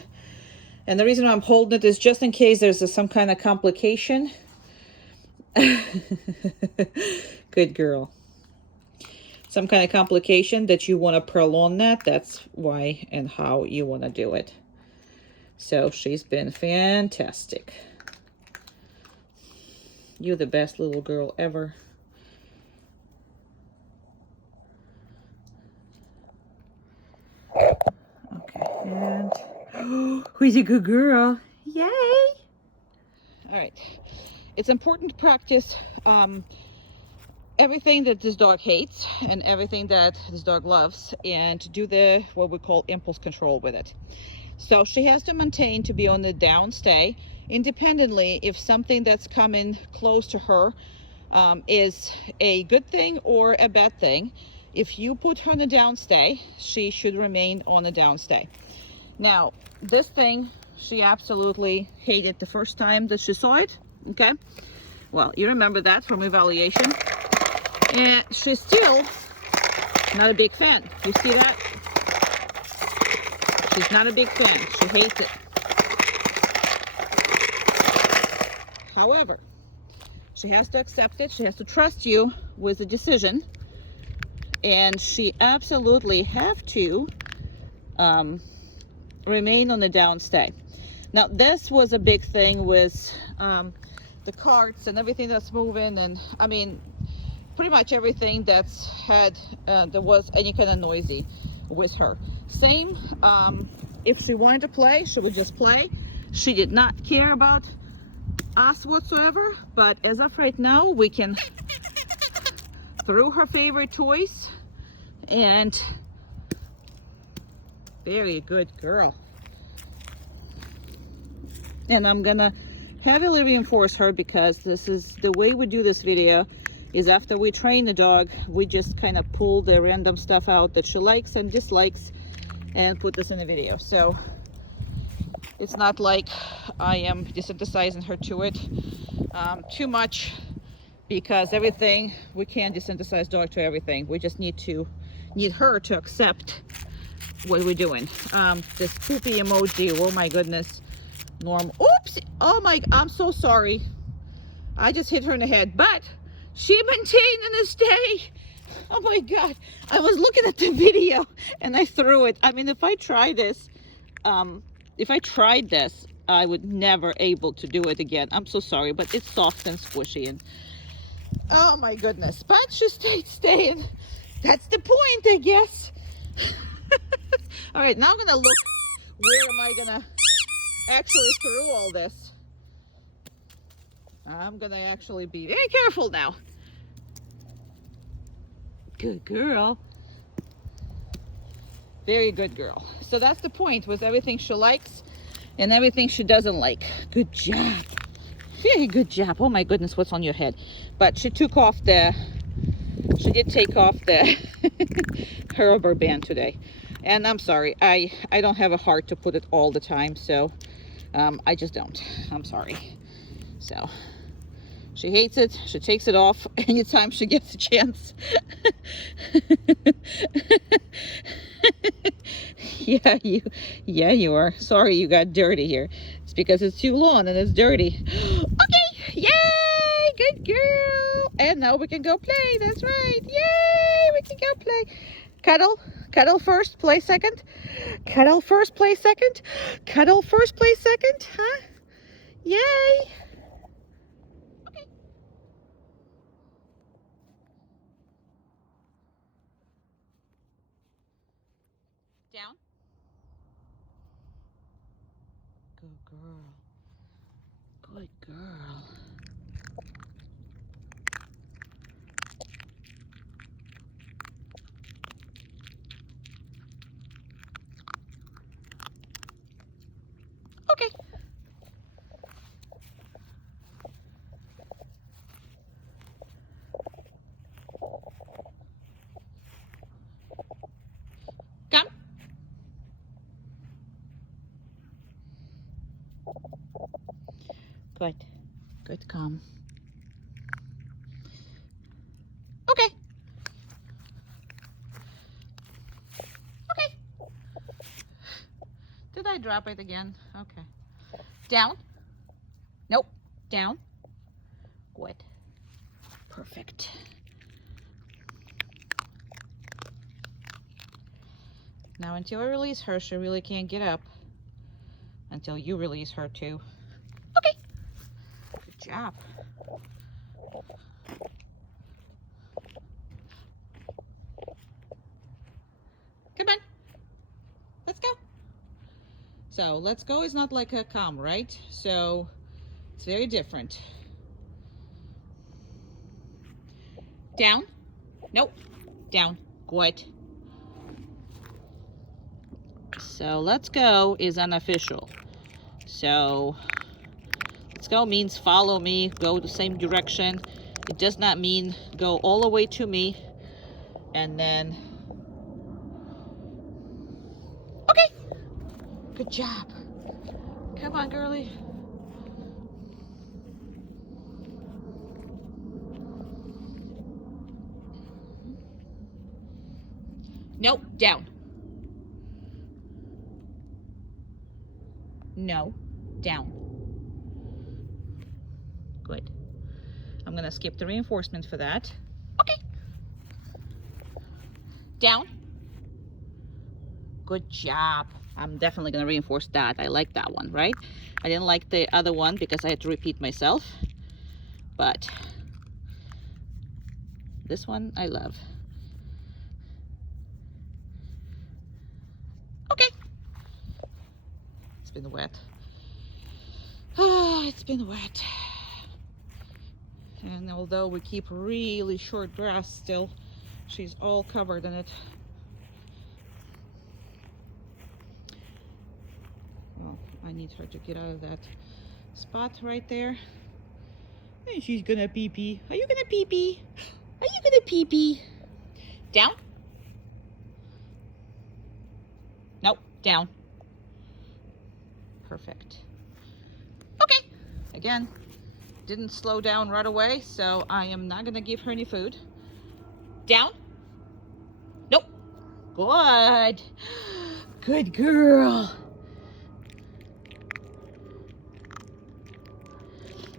And the reason why I'm holding it is just in case there's some kind of complication. Good girl. Some kind of complication that you want to prolong that. That's why and how you want to do it. So she's been fantastic. You're the best little girl ever. Okay, and who's a good girl? Yay! All right, it's important to practice everything that this dog hates and everything that this dog loves, and to do the what we call impulse control with it. So she has to maintain to be on the down stay independently if something that's coming close to her is a good thing or a bad thing. If you put her on the down stay, she should remain on the down stay. Now, this thing, she absolutely hated the first time that she saw it, okay? Well, you remember that from evaluation. And she's still not a big fan. You see that? She's not a big fan. She hates it. However, she has to accept it. She has to trust you with the decision. And she absolutely have to remain on the down stay. Now, this was a big thing with the carts and everything that's moving. And I mean, pretty much everything that's had, there was any kind of noisy with her. Same, if she wanted to play, she would just play. She did not care about us whatsoever, but as of right now, we can throw her favorite toys, and very good girl. And I'm gonna heavily reinforce her because this is the way we do this video. Is after we train the dog, we just kind of pull the random stuff out that she likes and dislikes and put this in the video. So it's not like I am desensitizing her to it too much, because everything, we can't desensitize dog to everything. We just need her to accept what we're doing. This poopy emoji, oh my goodness. Norm, oops, oh my, I'm so sorry. I just hit her in the head, but she maintained in the stay. Oh my God. I was looking at the video and I threw it. I mean, if I tried this, I would never able to do it again. I'm so sorry, but it's soft and squishy and oh my goodness. But she stayed staying. That's the point, I guess. All right, now I'm gonna look, where am I gonna actually throw all this? I'm gonna actually be very careful now. Good girl. Very good girl. So that's the point, with everything she likes and everything she doesn't like. Good job. Very good job. Oh my goodness, what's on your head? But she did take off the her rubber band today. And I'm sorry, I don't have a heart to put it all the time, so I just don't. I'm sorry. So she hates it. She takes it off anytime she gets a chance. Yeah, you are. Sorry you got dirty here. It's because it's too long and it's dirty. Okay, yay, good girl. And now we can go play. That's right. Yay, we can go play. Cuddle first, play second. Cuddle first, play second. Cuddle first, play second. Huh? Yay. Okay. Down. Good girl. Good girl. Good. Good, calm. Okay. Okay. Did I drop it again? Okay. Down. Nope. Down. Good. Perfect. Now until I release her, she really can't get up. Until you release her too. Okay. Good job. Come on. Let's go. So let's go is not like a calm, right? So it's very different. Down. Nope. Down. Good. So let's go is unofficial. So let's go means follow me, go the same direction. It does not mean go all the way to me and then. Okay. Good job. Come on, girly. Nope, down. No, down. Good. I'm gonna skip the reinforcement for that. Okay. Down. Good job. I'm definitely gonna reinforce that. I like that one, right? I didn't like the other one because I had to repeat myself, but this one I love. Okay. It's been wet. Ah, it's been wet. And although we keep really short grass still, she's all covered in it. Well, I need her to get out of that spot right there. And she's gonna pee pee. Are you gonna pee pee? Are you gonna pee pee? Down? Nope, down. Perfect. Okay. Again, didn't slow down right away, so I am not gonna give her any food. Down? Nope. Good. Good girl.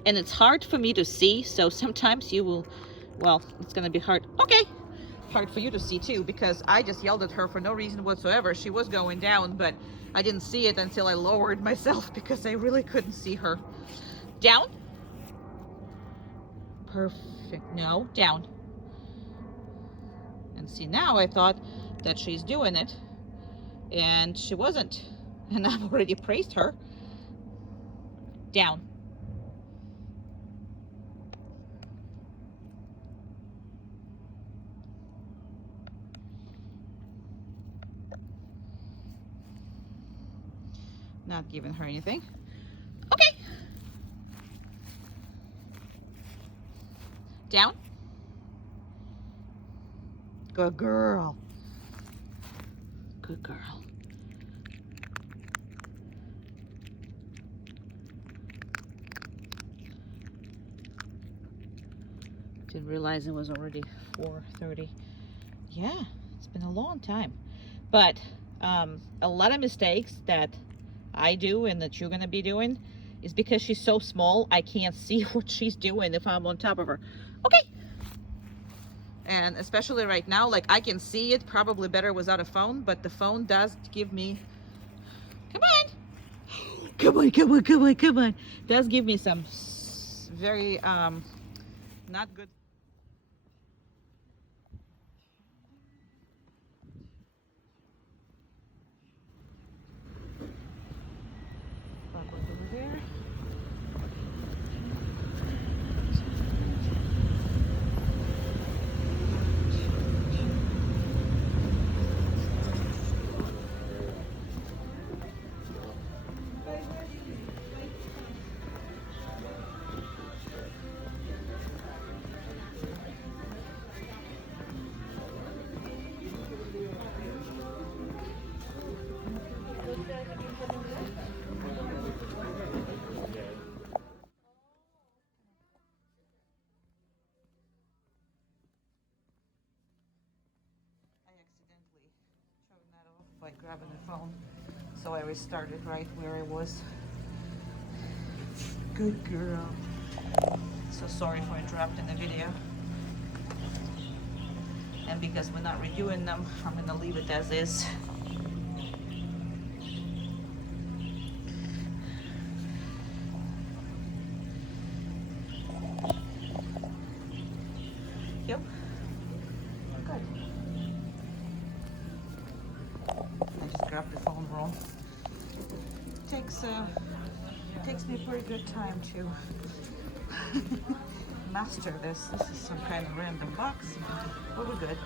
And it's hard for me to see, so sometimes you will, well, it's gonna be hard. Okay. Hard for you to see too, because I just yelled at her for no reason whatsoever. She was going down, but I didn't see it until I lowered myself because I really couldn't see her. Down? Perfect. No, down. And see, now I thought that she's doing it, and she wasn't. And I've already praised her. Down. Not giving her anything. Okay. Down. Good girl. Good girl. Didn't realize it was already 4:30. Yeah, it's been a long time. But a lot of mistakes that I do and that you're gonna be doing is because she's so small, I can't see what she's doing if I'm on top of her. Okay. And especially right now, like I can see it probably better without a phone, but the phone does give me, come on, come on, come on, come on, come on, does give me some very not good. Over there. like grabbing the phone. So I restarted right where I was. Good girl. So sorry for interrupting the video. And because we're not redoing them, I'm gonna leave it as is. Yep. Good. I just grabbed the phone wrong. Takes me a pretty good time to master this. This is some kind of random box, but we're good.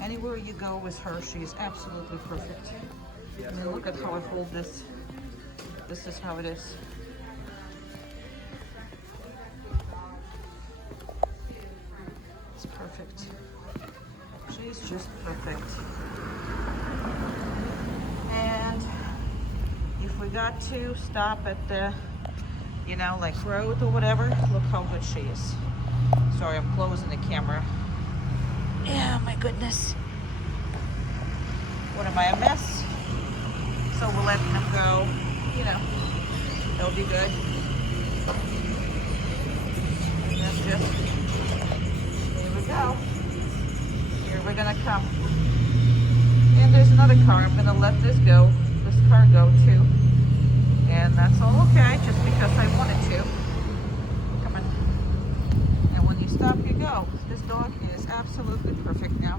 Anywhere you go with her, she is absolutely perfect. I mean, look at how I hold this. This is how it is. It's perfect. She's just perfect. And if we got to stop at the, you know, like road or whatever, look how good she is. Sorry, I'm closing the camera. Yeah, my goodness. What am I, a mess? So we're letting them go, you know, they'll be good. That's just, here we go. Here we're gonna come. And there's another car. I'm gonna let this car go too. And that's all okay, just because I wanted to. Come on. And when you stop, you go. This dog is absolutely perfect now.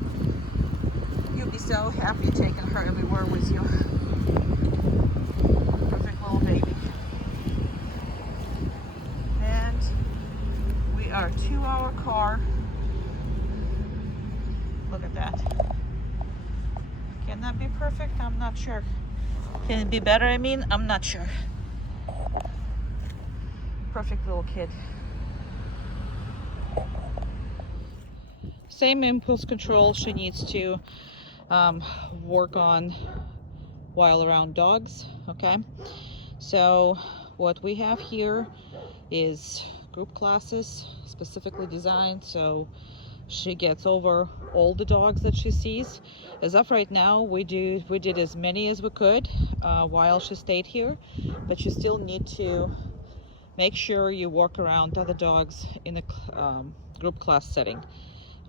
You'll be so happy taking her everywhere with you. Perfect little baby. And we are 2-hour car. Look at that. Can that be perfect? I'm not sure. Can it be better? I mean, I'm not sure. Perfect little kid. Same impulse control she needs to work on while around dogs. Okay, so what we have here is group classes specifically designed so she gets over all the dogs that she sees. As of right now, we did as many as we could while she stayed here, but you still need to make sure you walk around other dogs in a group class setting.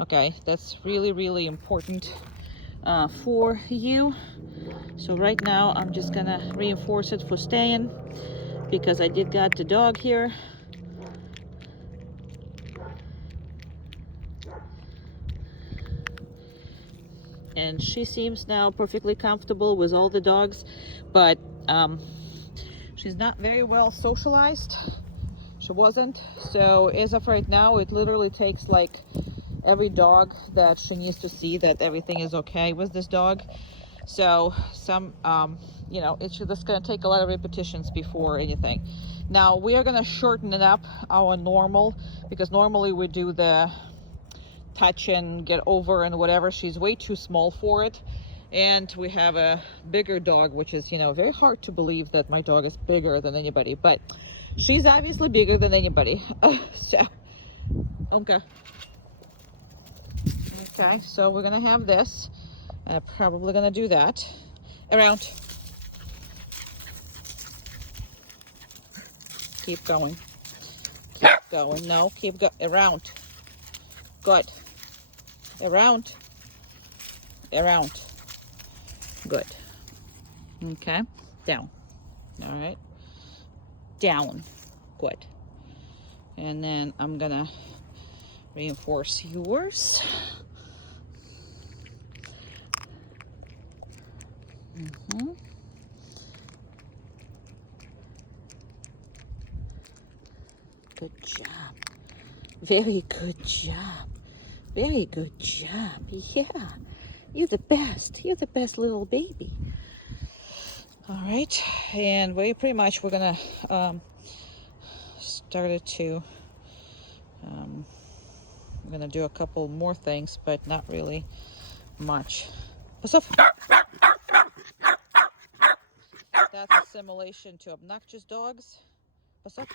Okay, that's really, really important for you. So right now I'm just gonna reinforce it for staying because I did got the dog here. And she seems now perfectly comfortable with all the dogs, but she's not very well socialized. She wasn't. So as of right now, it literally takes like every dog that she needs to see that everything is okay with this dog. So you know, it's just gonna take a lot of repetitions before anything. Now we are gonna shorten it up our normal, because normally we do the touch and get over and whatever. She's way too small for it. And we have a bigger dog, which is, you know, very hard to believe that my dog is bigger than anybody, but she's obviously bigger than anybody. So, okay. Okay, so we're gonna have this. Probably gonna do that. Around. Keep going. Keep going. No, keep go around. Good. Around. Around. Good. Okay. Down. All right. Down. Good. And then I'm gonna reinforce yours. Good job. Very good job. Very good job. Yeah. You're the best. You're the best little baby. All right. And we're gonna start it to I'm gonna do a couple more things, but not really much. What's up? That's a simulation to obnoxious dogs. What's up?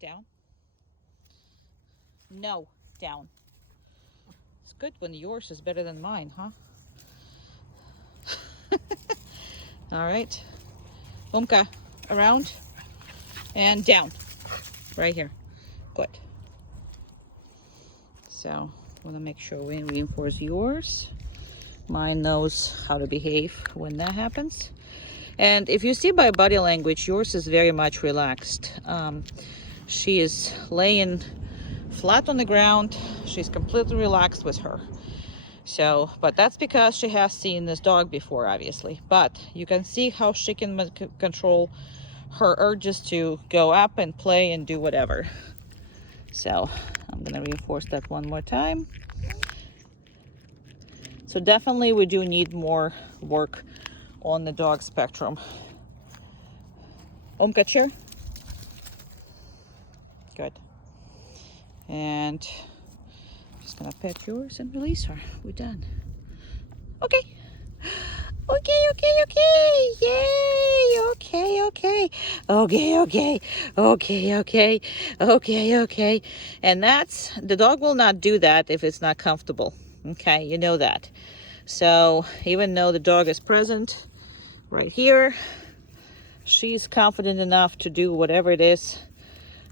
Down. No, down. It's good when yours is better than mine, huh? All right. Umka, around and down. Right here. Good. So, want to make sure we reinforce yours. Mine knows how to behave when that happens. And if you see by body language, yours is very much relaxed. She is laying flat on the ground. She's completely relaxed with her. So, but that's because she has seen this dog before, obviously. But you can see how she can control her urges to go up and play and do whatever. So I'm gonna reinforce that one more time. So definitely we do need more work on the dog spectrum. Omka, chair. Good. And just gonna pet yours and release her. We're done. Okay. Okay. Yay. Okay. Okay. And the dog will not do that if it's not comfortable. Okay, you know that. So even though the dog is present right here, she's confident enough to do whatever it is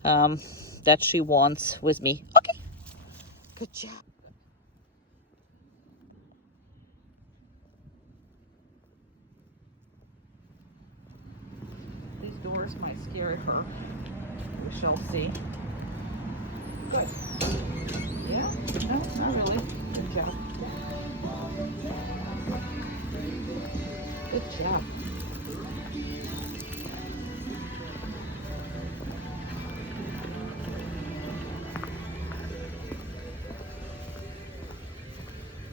that she wants with me. Okay. Good job. These doors might scare her. We shall see. Good. Yeah? No, not really. Good job. Good job.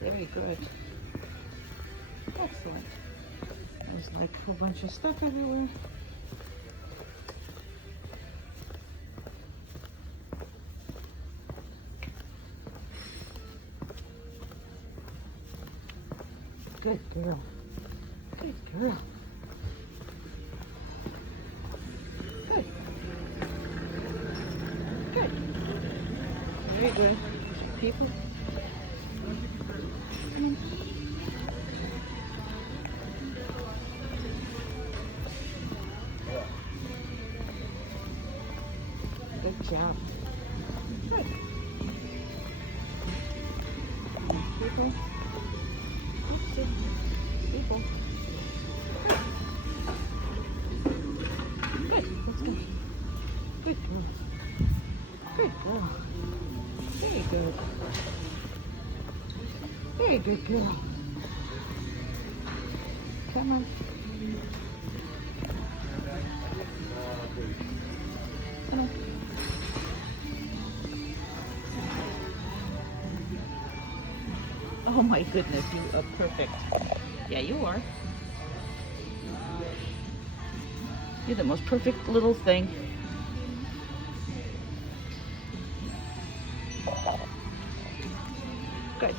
Very good. Excellent. There's like a whole bunch of stuff everywhere. Good girl. Good girl. Good. Good. Very good. People. Good job. Good. People. Oops, people. Good. Let's go. Good girl. Good girl. Very good. Very good girl. Come on. Come on. Oh my goodness, you are perfect. Yeah, you are. You're the most perfect little thing. Good.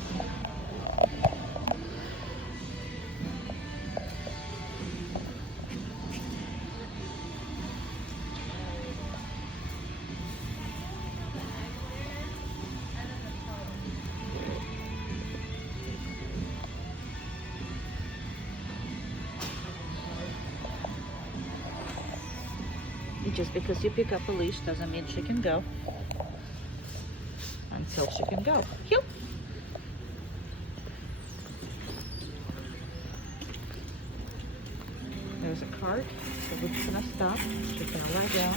Just because you pick up a leash doesn't mean she can go until she can go. Heel. There's a cart, so we're just gonna stop. She's gonna lie down.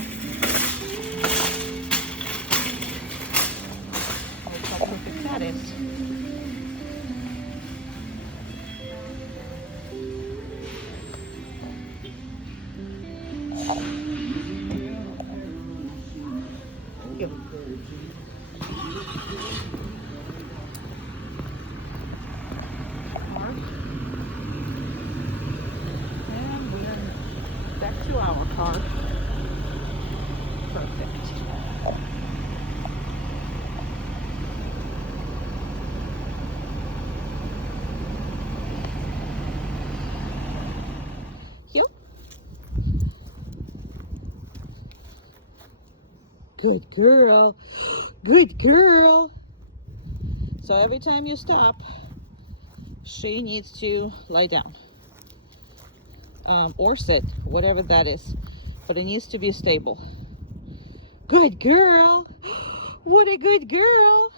Look how perfect that is. To our car. Perfect. Yep. Good girl. Good girl. So every time you stop, she needs to lie down. Or sit, whatever that is. But it needs to be stable. Good girl. What a good girl.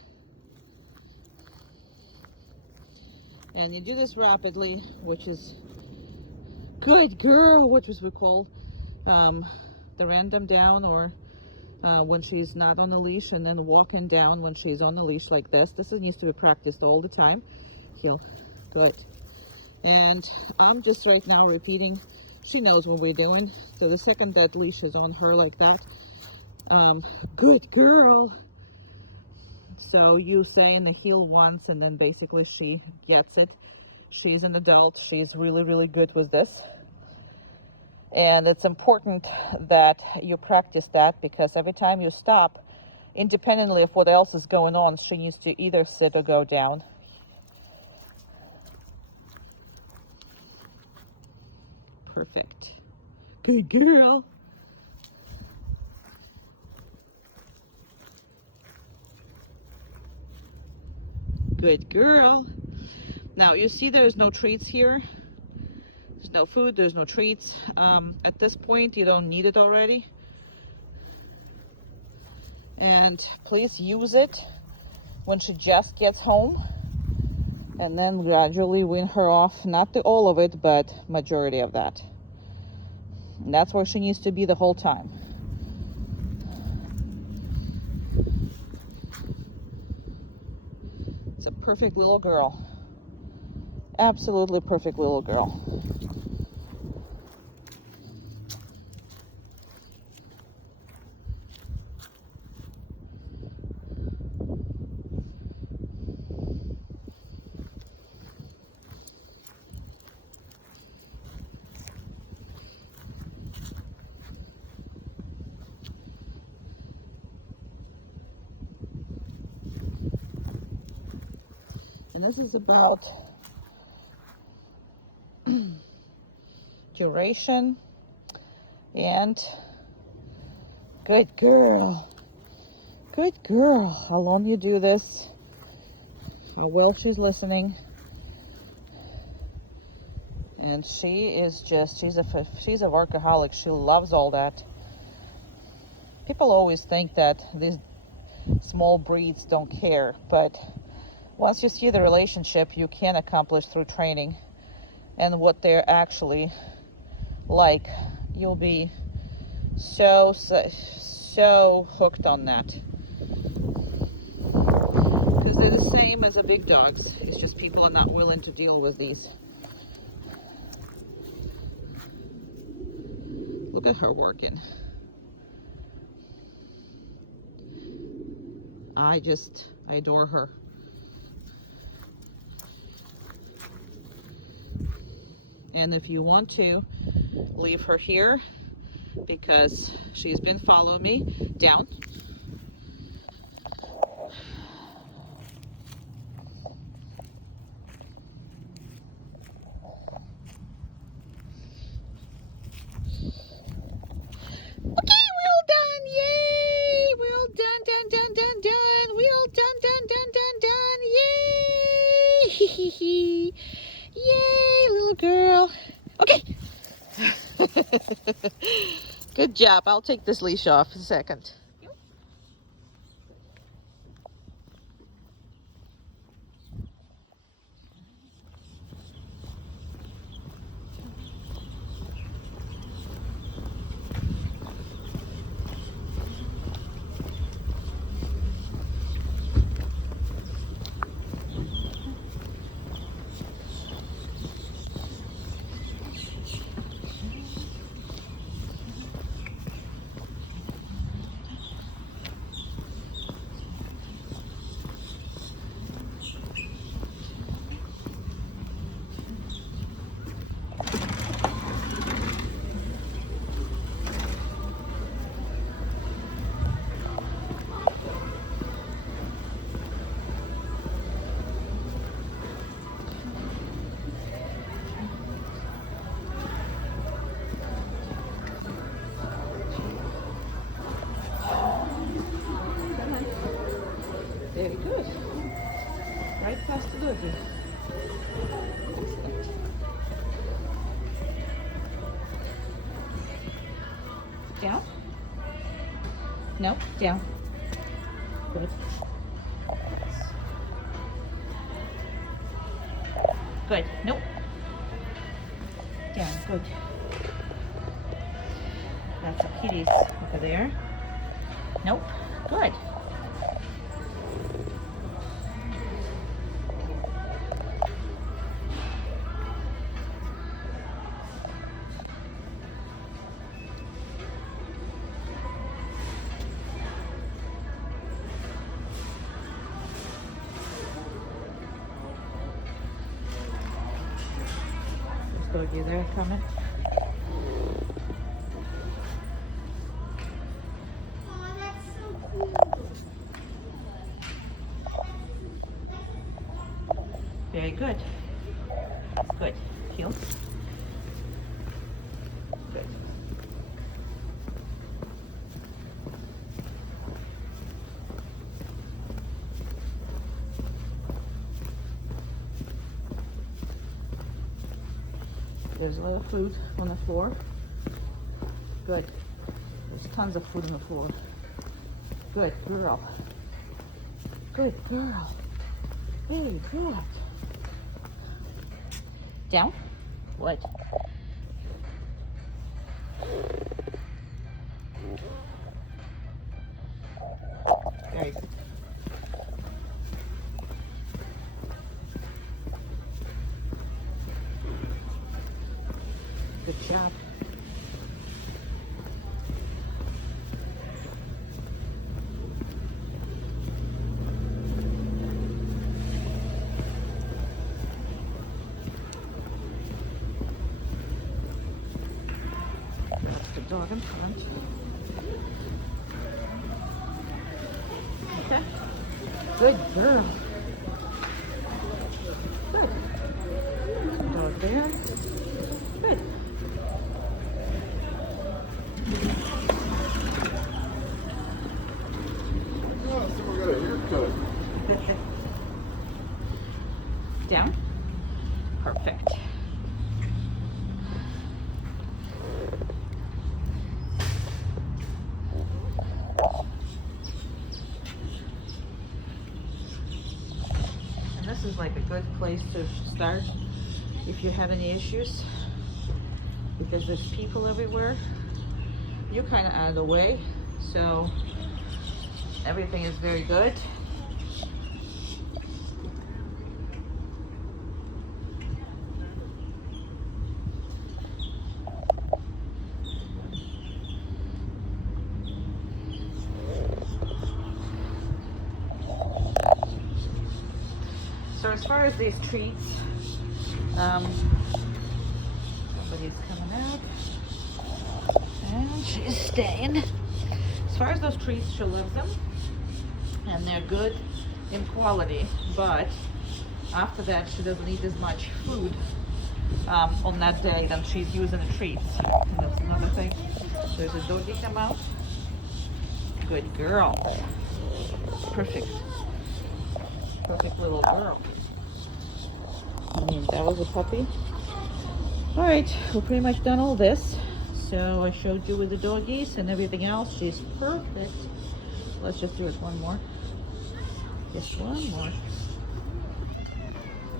And you do this rapidly, which is good girl, which is we call the random down, or when she's not on the leash, and then walking down when she's on the leash like this. This needs to be practiced all the time. Heel. Good. And I'm just right now repeating. She knows what we're doing. So the second that leash is on her like that, good girl. So you say in the heel once, and then basically she gets it. She's an adult. She's really, really good with this. And it's important that you practice that, because every time you stop, independently of what else is going on, she needs to either sit or go down. Perfect. Good girl. Good girl. Now you see there's no treats here. There's no food, there's no treats. At this point, you don't need it already. And please use it when she just gets home. And then gradually wean her off, not all of it, but majority of that. And that's where she needs to be the whole time. It's a perfect little girl. Absolutely perfect little girl. And this is about duration and good girl. Good girl. How long you do this, how well she's listening. And she is just, she's a workaholic. She loves all that. People always think that these small breeds don't care, but once you see the relationship you can accomplish through training and what they're actually like, you'll be so hooked on that. Because they're the same as the big dogs. It's just people are not willing to deal with these. Look at her working. I adore her. And if you want to leave her here, because she's been following me down. Okay, we're all done. Yay! We're all done. We're all done. Yay! Yay, little girl. Okay. Good job. I'll take this leash off in a second. Down. No, down. Good. Good. Nope. Down. Good. That's some kitties over there. Nope. Good. Doggy there coming. Oh, that's so cool. Very good. Good. Heel. Good. There's a lot of food on the floor. Good. There's tons of food on the floor. Good girl. Good girl. Very good. Down. What? Very good. Good job. That's the dog in front. Okay. Good girl. Good. Dog there. Good. Oh, someone got a haircut. Down. Perfect. And this is like a good place to start if you have any issues, because there's people everywhere. You're kind of out of the way, so everything is very good. So as far as these treats, somebody's coming out, and she's staying. As far as those treats, she loves them, and they're good in quality, but after that she doesn't eat as much food on that day than she's using the treats. And that's another thing. There's a doggy come out. Good girl. Perfect. Perfect little girl. And that was a puppy. All right, we're pretty much done all this. So I showed you with the doggies and everything else. She's perfect. Let's just do it one more. Just one more.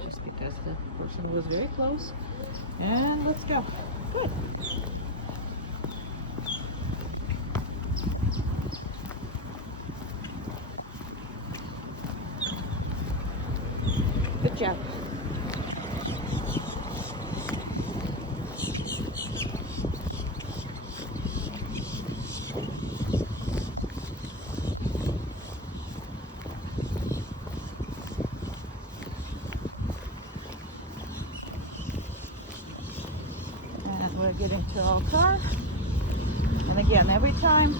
Just because the person was very close. And let's go. Good. Good job. And we're getting to our car. And again, every time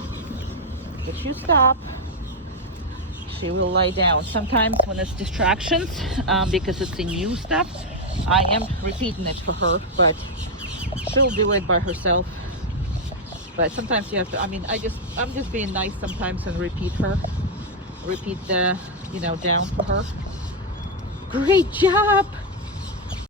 if you stop, she will lie down. Sometimes when it's distractions, because it's the new stuff, I am repeating it for her, but she'll do it by herself. But sometimes you have to, I'm just being nice sometimes and repeat the, down for her. Great job!